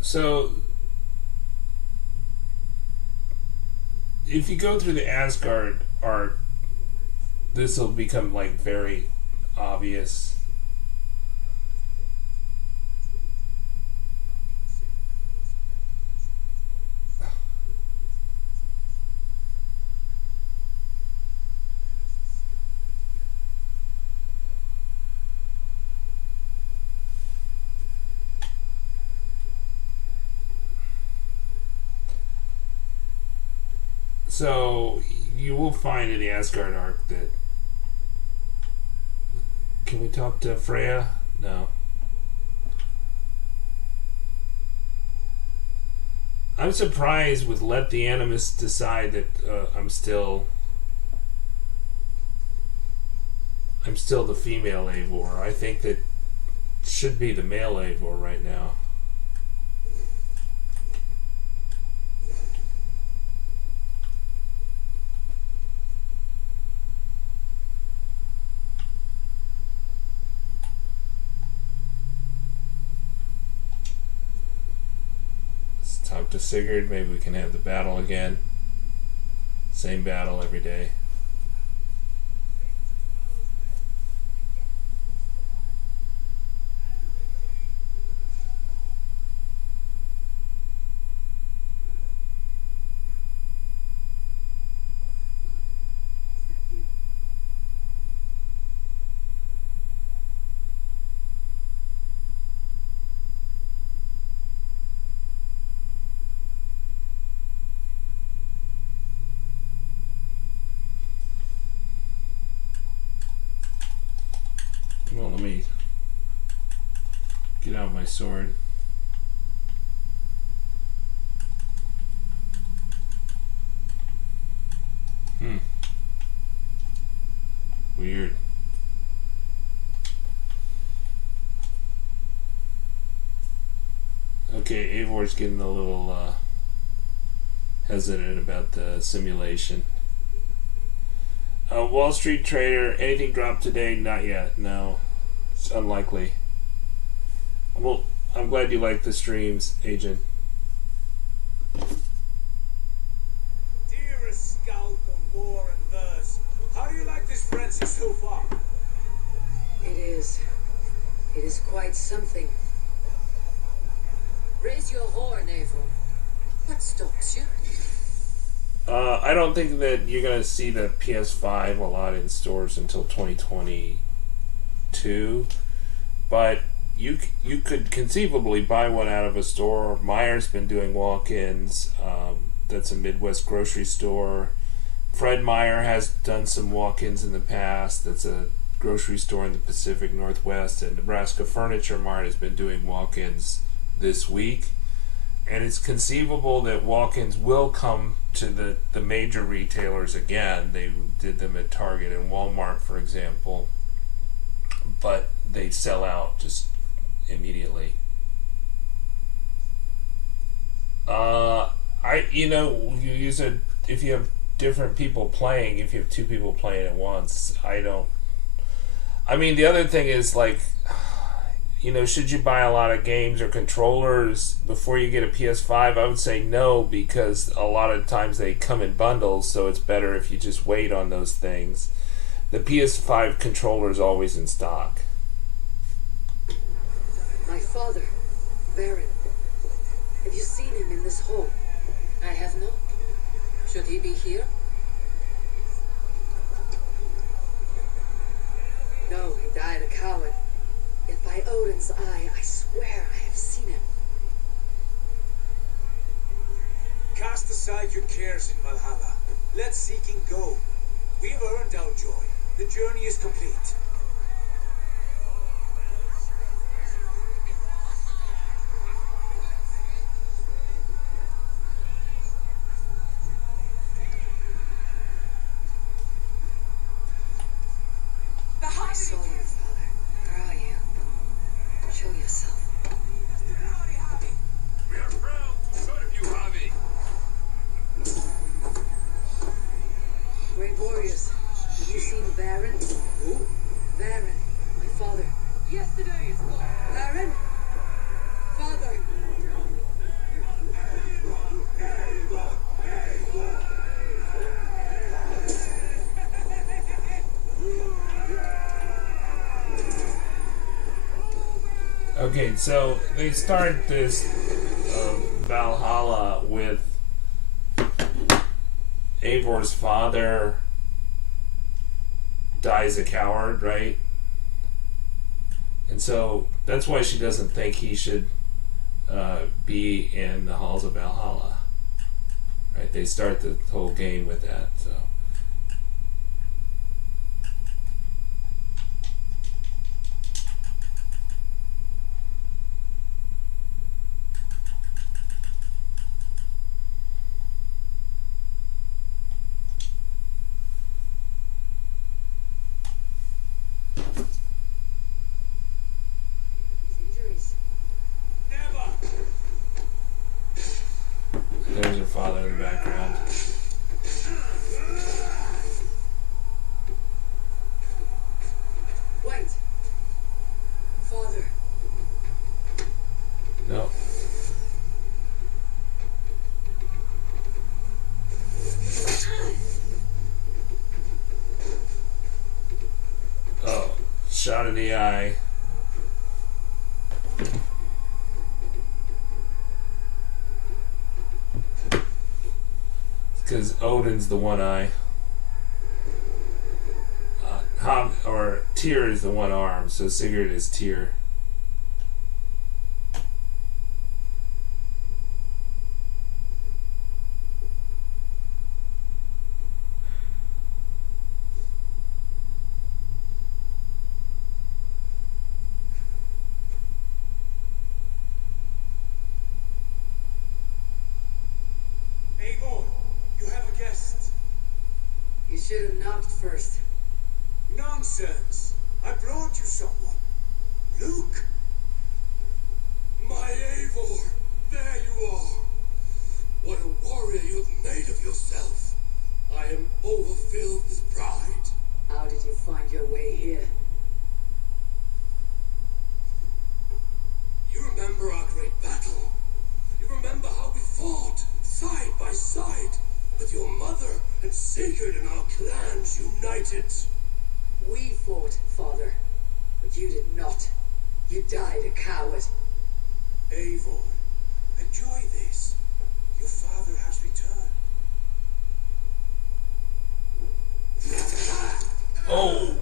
So, if you go through the Asgard art, this will become like very obvious. So you will find in the Asgard arc that. Can we talk to Freya? No. I'm surprised with Let the Animus Decide that I'm still the female Eivor. I think that should be the male Eivor right now. Talk to Sigurd, maybe we can have the battle again. Same battle every day. Well, let me get out my sword. Weird. Okay, Eivor's getting a little hesitant about the simulation. Wall Street Trader, anything dropped today? Not yet, no. It's unlikely. Well, I'm glad you like the streams, Agent. Dearest scout of war and verse, how do you like this frenzy so far? It is quite something. Raise your horn, Eivor. What stops you? I don't think that you're going to see the PS5 a lot in stores until 2022, but you could conceivably buy one out of a store. Meijer's been doing walk-ins. That's a Midwest grocery store. Fred Meyer has done some walk-ins in the past. That's a grocery store in the Pacific Northwest. And Nebraska Furniture Mart has been doing walk-ins this week. And it's conceivable that walk-ins will come to the major retailers again. They did them at Target and Walmart, for example. But they sell out just immediately. You use it if you have different people playing, if you have two people playing at once. The other thing is, like, should you buy a lot of games or controllers before you get a PS5? I would say no, because a lot of times they come in bundles, so it's better if you just wait on those things. The PS5 controller is always in stock. My father, Baron. Have you seen him in this hall? I have not. Should he be here? No, he died a coward. Yet by Odin's eye, I swear I have seen him. Cast aside your cares in Valhalla. Let seeking go. We've earned our joy. The journey is complete. I saw you, father. Where are you? Show yourself. We are proud to serve you, Javi. Great warriors. Have you seen Baron? Who? Baron, my father. Yesterday is gone. Baron? Father. Okay, so they start this Valhalla with Eivor's father dies a coward, right? And so that's why she doesn't think he should be in the halls of Valhalla. Right? They start the whole game with that. So there's her father in the background. Wait. Father. No. Oh, shot in the eye. Because Odin's the one eye. Or Tyr is the one arm, so Sigurd is Tyr. Eivor, you have a guest. You should have knocked first. Nonsense. I brought you someone. Luke. My Eivor. There you are. What a warrior you have made of yourself. I am overfilled with pride. How did you find your way here? You remember our great battle. You remember how we fought side by side with your mother and Sigurd and our clans united. We fought, Father, but you did not. You died a coward. Eivor, enjoy this. Your father has returned. Oh!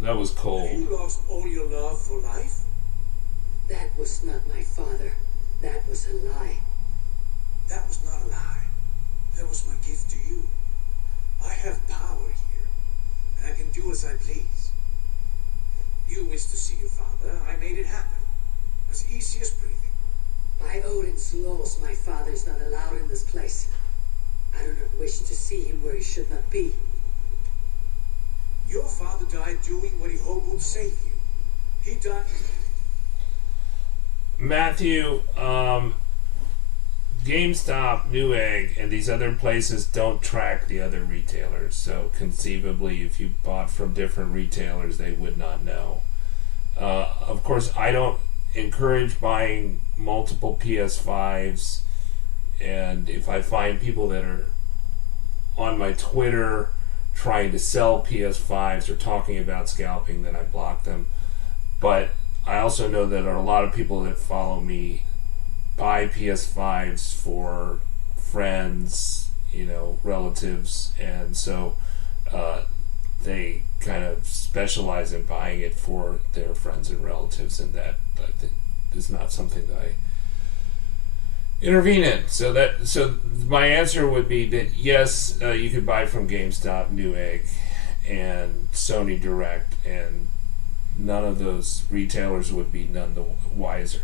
That was cold. You lost all your love for life? That was not my father. That was a lie. That was not a lie. That was my gift to you. I have power here, and I can do as I please. You wished to see your father. I made it happen. As easy as breathing. By Odin's laws, my father is not allowed in this place. I do not wish to see him where he should not be. Your father died doing what he hoped would save you. He died... Matthew, GameStop, Newegg, and these other places don't track the other retailers. So conceivably, if you bought from different retailers, they would not know. Of course, I don't encourage buying multiple PS5s. And if I find people that are on my Twitter trying to sell PS5s or talking about scalping, then I block them. But I also know that there are a lot of people that follow me buy PS5s for friends, relatives, and so they kind of specialize in buying it for their friends and relatives, and that is not something that I intervene in. So my answer would be that yes, you could buy from GameStop, Newegg, and Sony Direct, and none of those retailers would be none the wiser.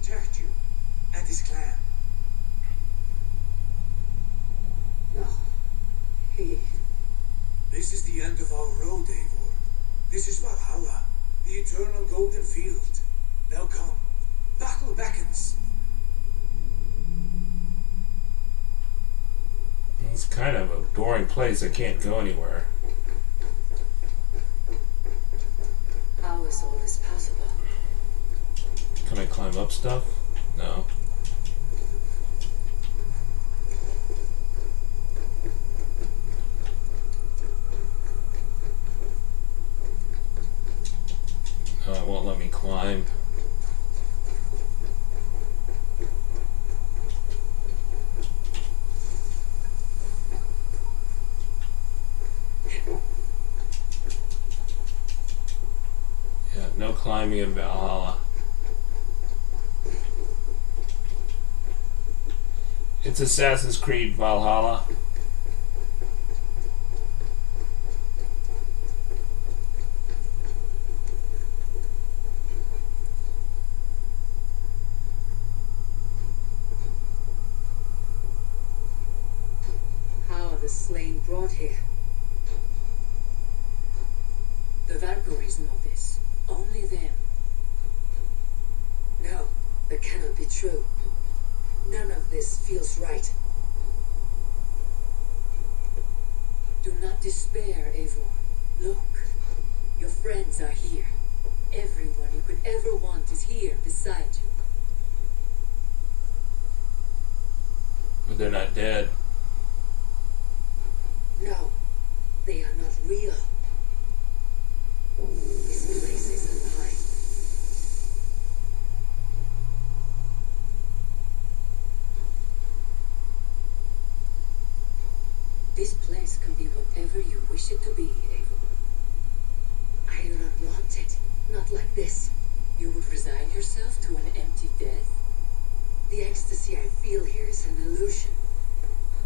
Protect you and his clan. No. This is the end of our road, Eivor. This is Valhalla, the eternal golden field. Now come. Battle beckons. It's kind of a boring place. I can't go anywhere. How is all this possible? Can I climb up stuff? No. No, it won't let me climb. Yeah, no climbing in Valhalla. It's Assassin's Creed Valhalla. How are the slain brought here? The Valkyries know this. Only them. No, that cannot be true. None of this feels right. Do not despair, Eivor. Look, your friends are here. Everyone you could ever want is here beside you. But they're not dead. No, they are not real. This place is alive. This place can be whatever you wish it to be, Eivor. I do not want it. Not like this. You would resign yourself to an empty death? The ecstasy I feel here is an illusion.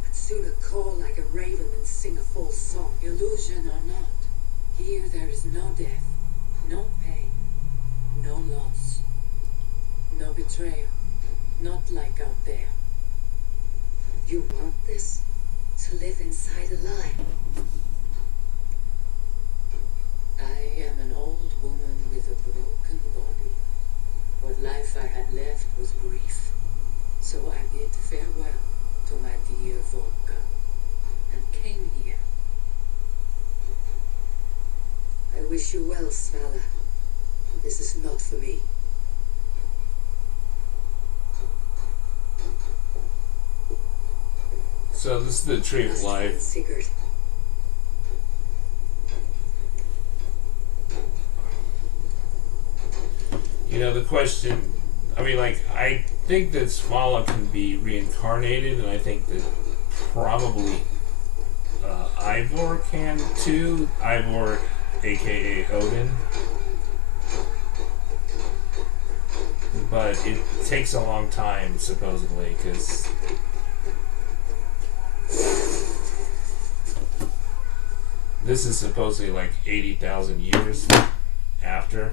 I'd sooner call like a raven than sing a false song. Illusion or not, here there is no death, no pain, no loss, no betrayal. Not like out there. You want this? To live inside a lie. I am an old woman with a broken body. What life I had left was brief. So I bid farewell to my dear Volka and came here. I wish you well, Svala. This is not for me. So this is the tree of life. Sigurd. You know, the question, I mean, like, I think that Svala can be reincarnated, and I think that probably Eivor can too. Eivor, aka Odin. But it takes a long time, supposedly, because this is supposedly like 80,000 years after.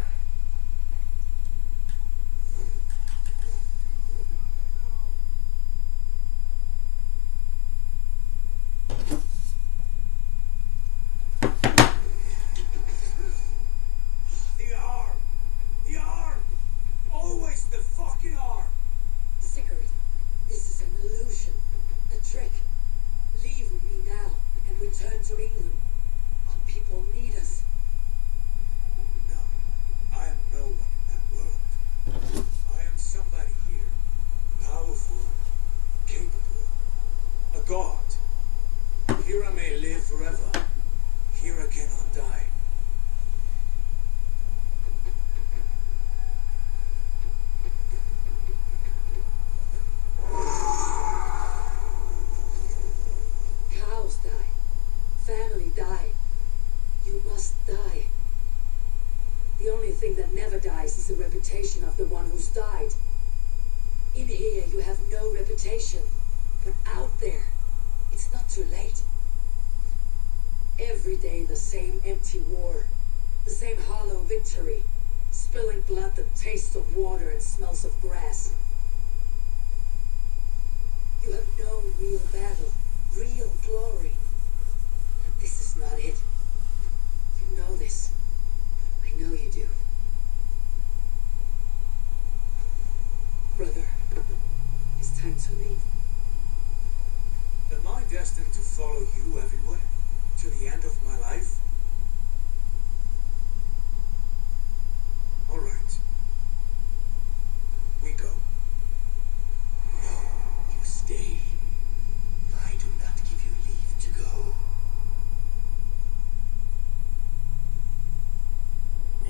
Is the reputation of the one who's died. In here you have no reputation, but out there, it's not too late. Every day the same empty war, the same hollow victory, spilling blood that tastes of water and smells of grass. You have no real battle, real glory. And this is not it. You know this. I know you do. Brother, it's time to leave. Am I destined to follow you everywhere? To the end of my life? All right. We go. No, you stay. I do not give you leave to go.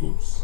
Oops.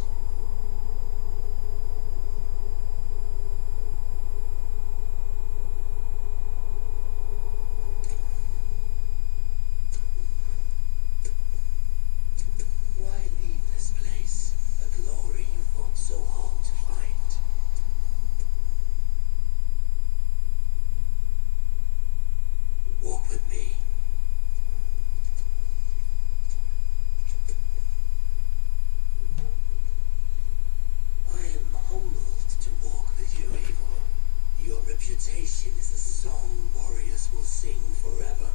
Reputation is a song warriors will sing forever.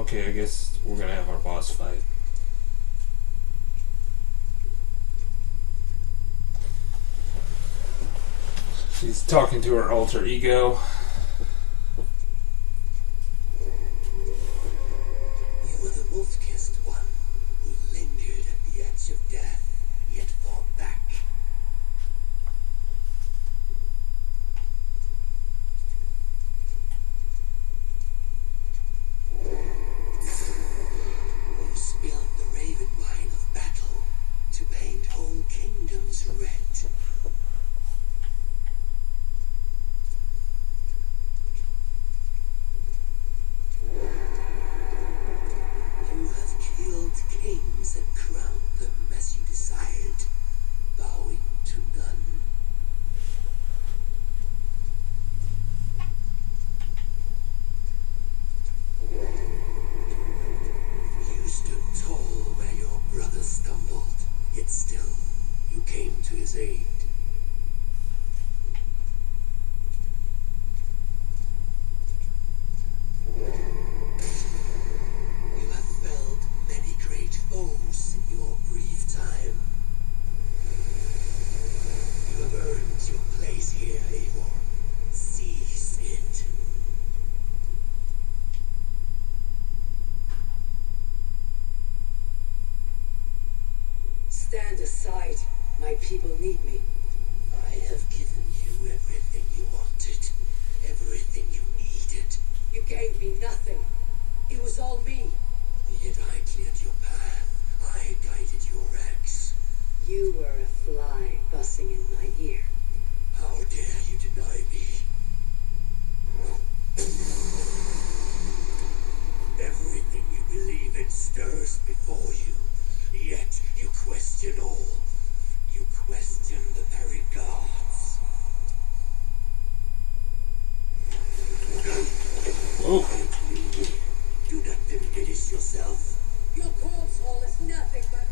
Okay, I guess we're gonna have our boss fight. She's talking to her alter ego. You were the wolf-kissed one who lingered at the edge of death, yet fought back. You spilled the raven wine of battle to paint whole kingdoms red. You have killed kings and crowned them as you desired, bowing to none. You stood tall where your brother stumbled, yet still you came to his aid. You have felled many great foes in your brief time. You have earned your place here, Eivor. Seize it. Stand aside. My people need me. I have given you everything you wanted, everything you needed. You gave me nothing. It was all me. Yet I cleared your path. I guided your axe. You were a fly buzzing in my ear. How dare you deny me? Everything you believe in stirs before you. Yet you question all. You question the very gods. Oh, Do not diminish yourself. Your corpse hole is nothing but...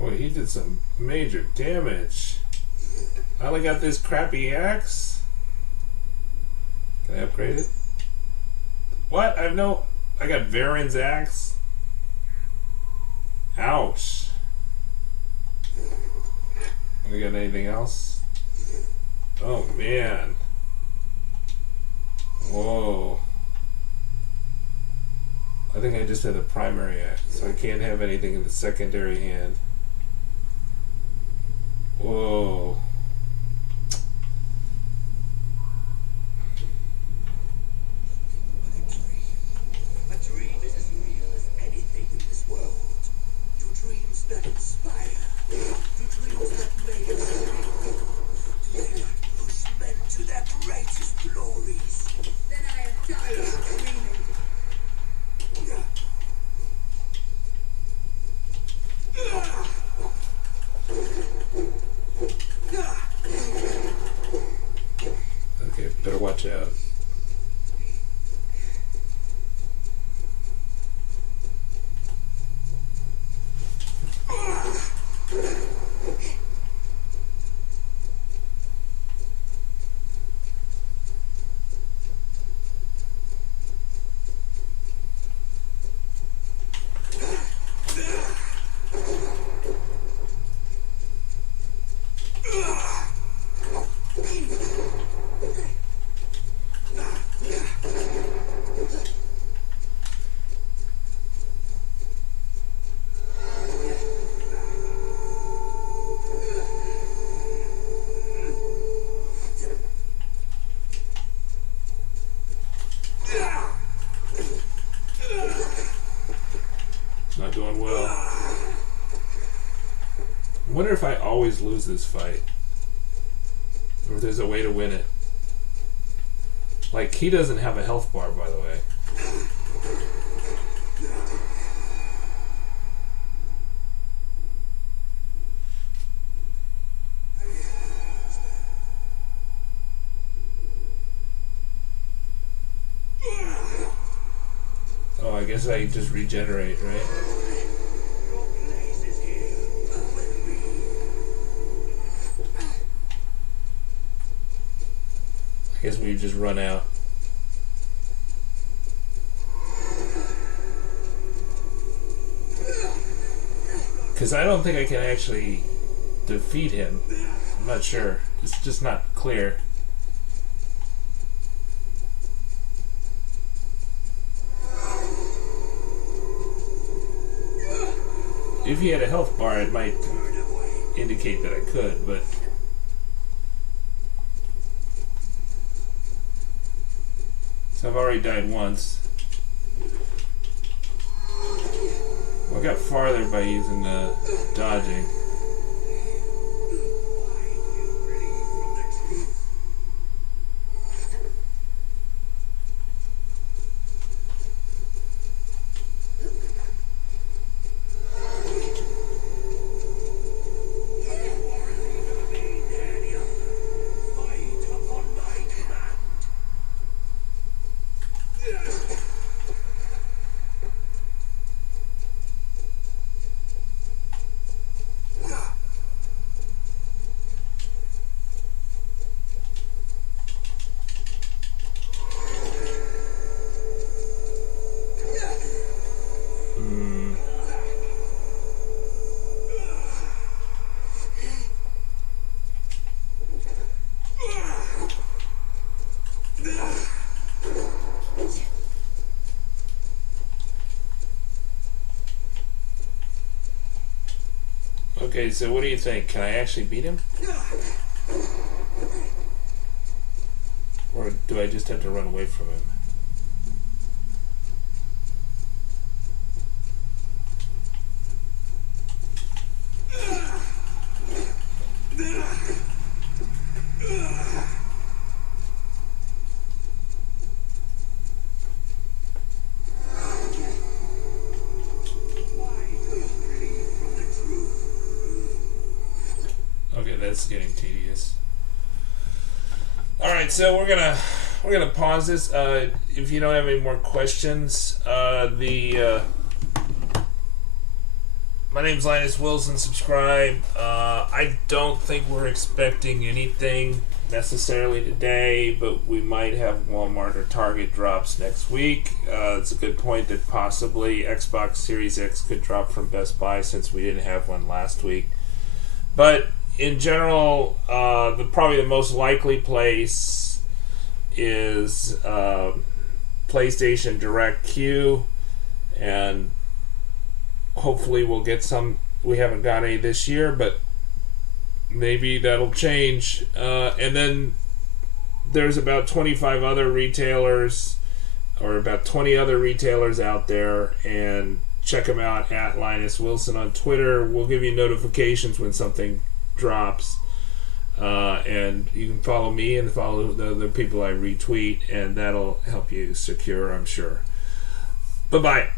boy, he did some major damage. I only got this crappy axe. Can I upgrade it? What? I got Varen's axe. Ouch. I got anything else? Oh man. Whoa. I think I just had the primary axe, so I can't have anything in the secondary hand. Whoa. A dream is as real as anything in this world. Do dreams that inspire? Do dreams that make us dream? Do they not push men to their greatest glories? Then I am dying dreaming. Okay, better watch out. Not doing well. I wonder if I always lose this fight. Or if there's a way to win it. Like, he doesn't have a health bar, by the way. Oh, I guess I just regenerate, right? Your place is here with me. I guess we just run out. Because I don't think I can actually defeat him. I'm not sure. It's just not clear. If he had a health bar, it might indicate that I could, but so I've already died once. Well, I got farther by using the dodging. Okay, so what do you think? Can I actually beat him? Or do I just have to run away from him? That's getting tedious. All right, so we're gonna pause this. If you don't have any more questions, my name's Linus Wilson. Subscribe. I don't think we're expecting anything necessarily today, but we might have Walmart or Target drops next week. It's a good point that possibly Xbox Series X could drop from Best Buy since we didn't have one last week. But in general, probably the most likely place is PlayStation Direct Queue, and hopefully we'll get some. We haven't got any this year, but maybe that'll change. And then there's about 25 other retailers, or about 20 other retailers out there, and check them out at Linus Wilson on Twitter. We'll give you notifications when something drops, and you can follow me and follow the other people I retweet, and that'll help you secure, I'm sure. Bye-bye.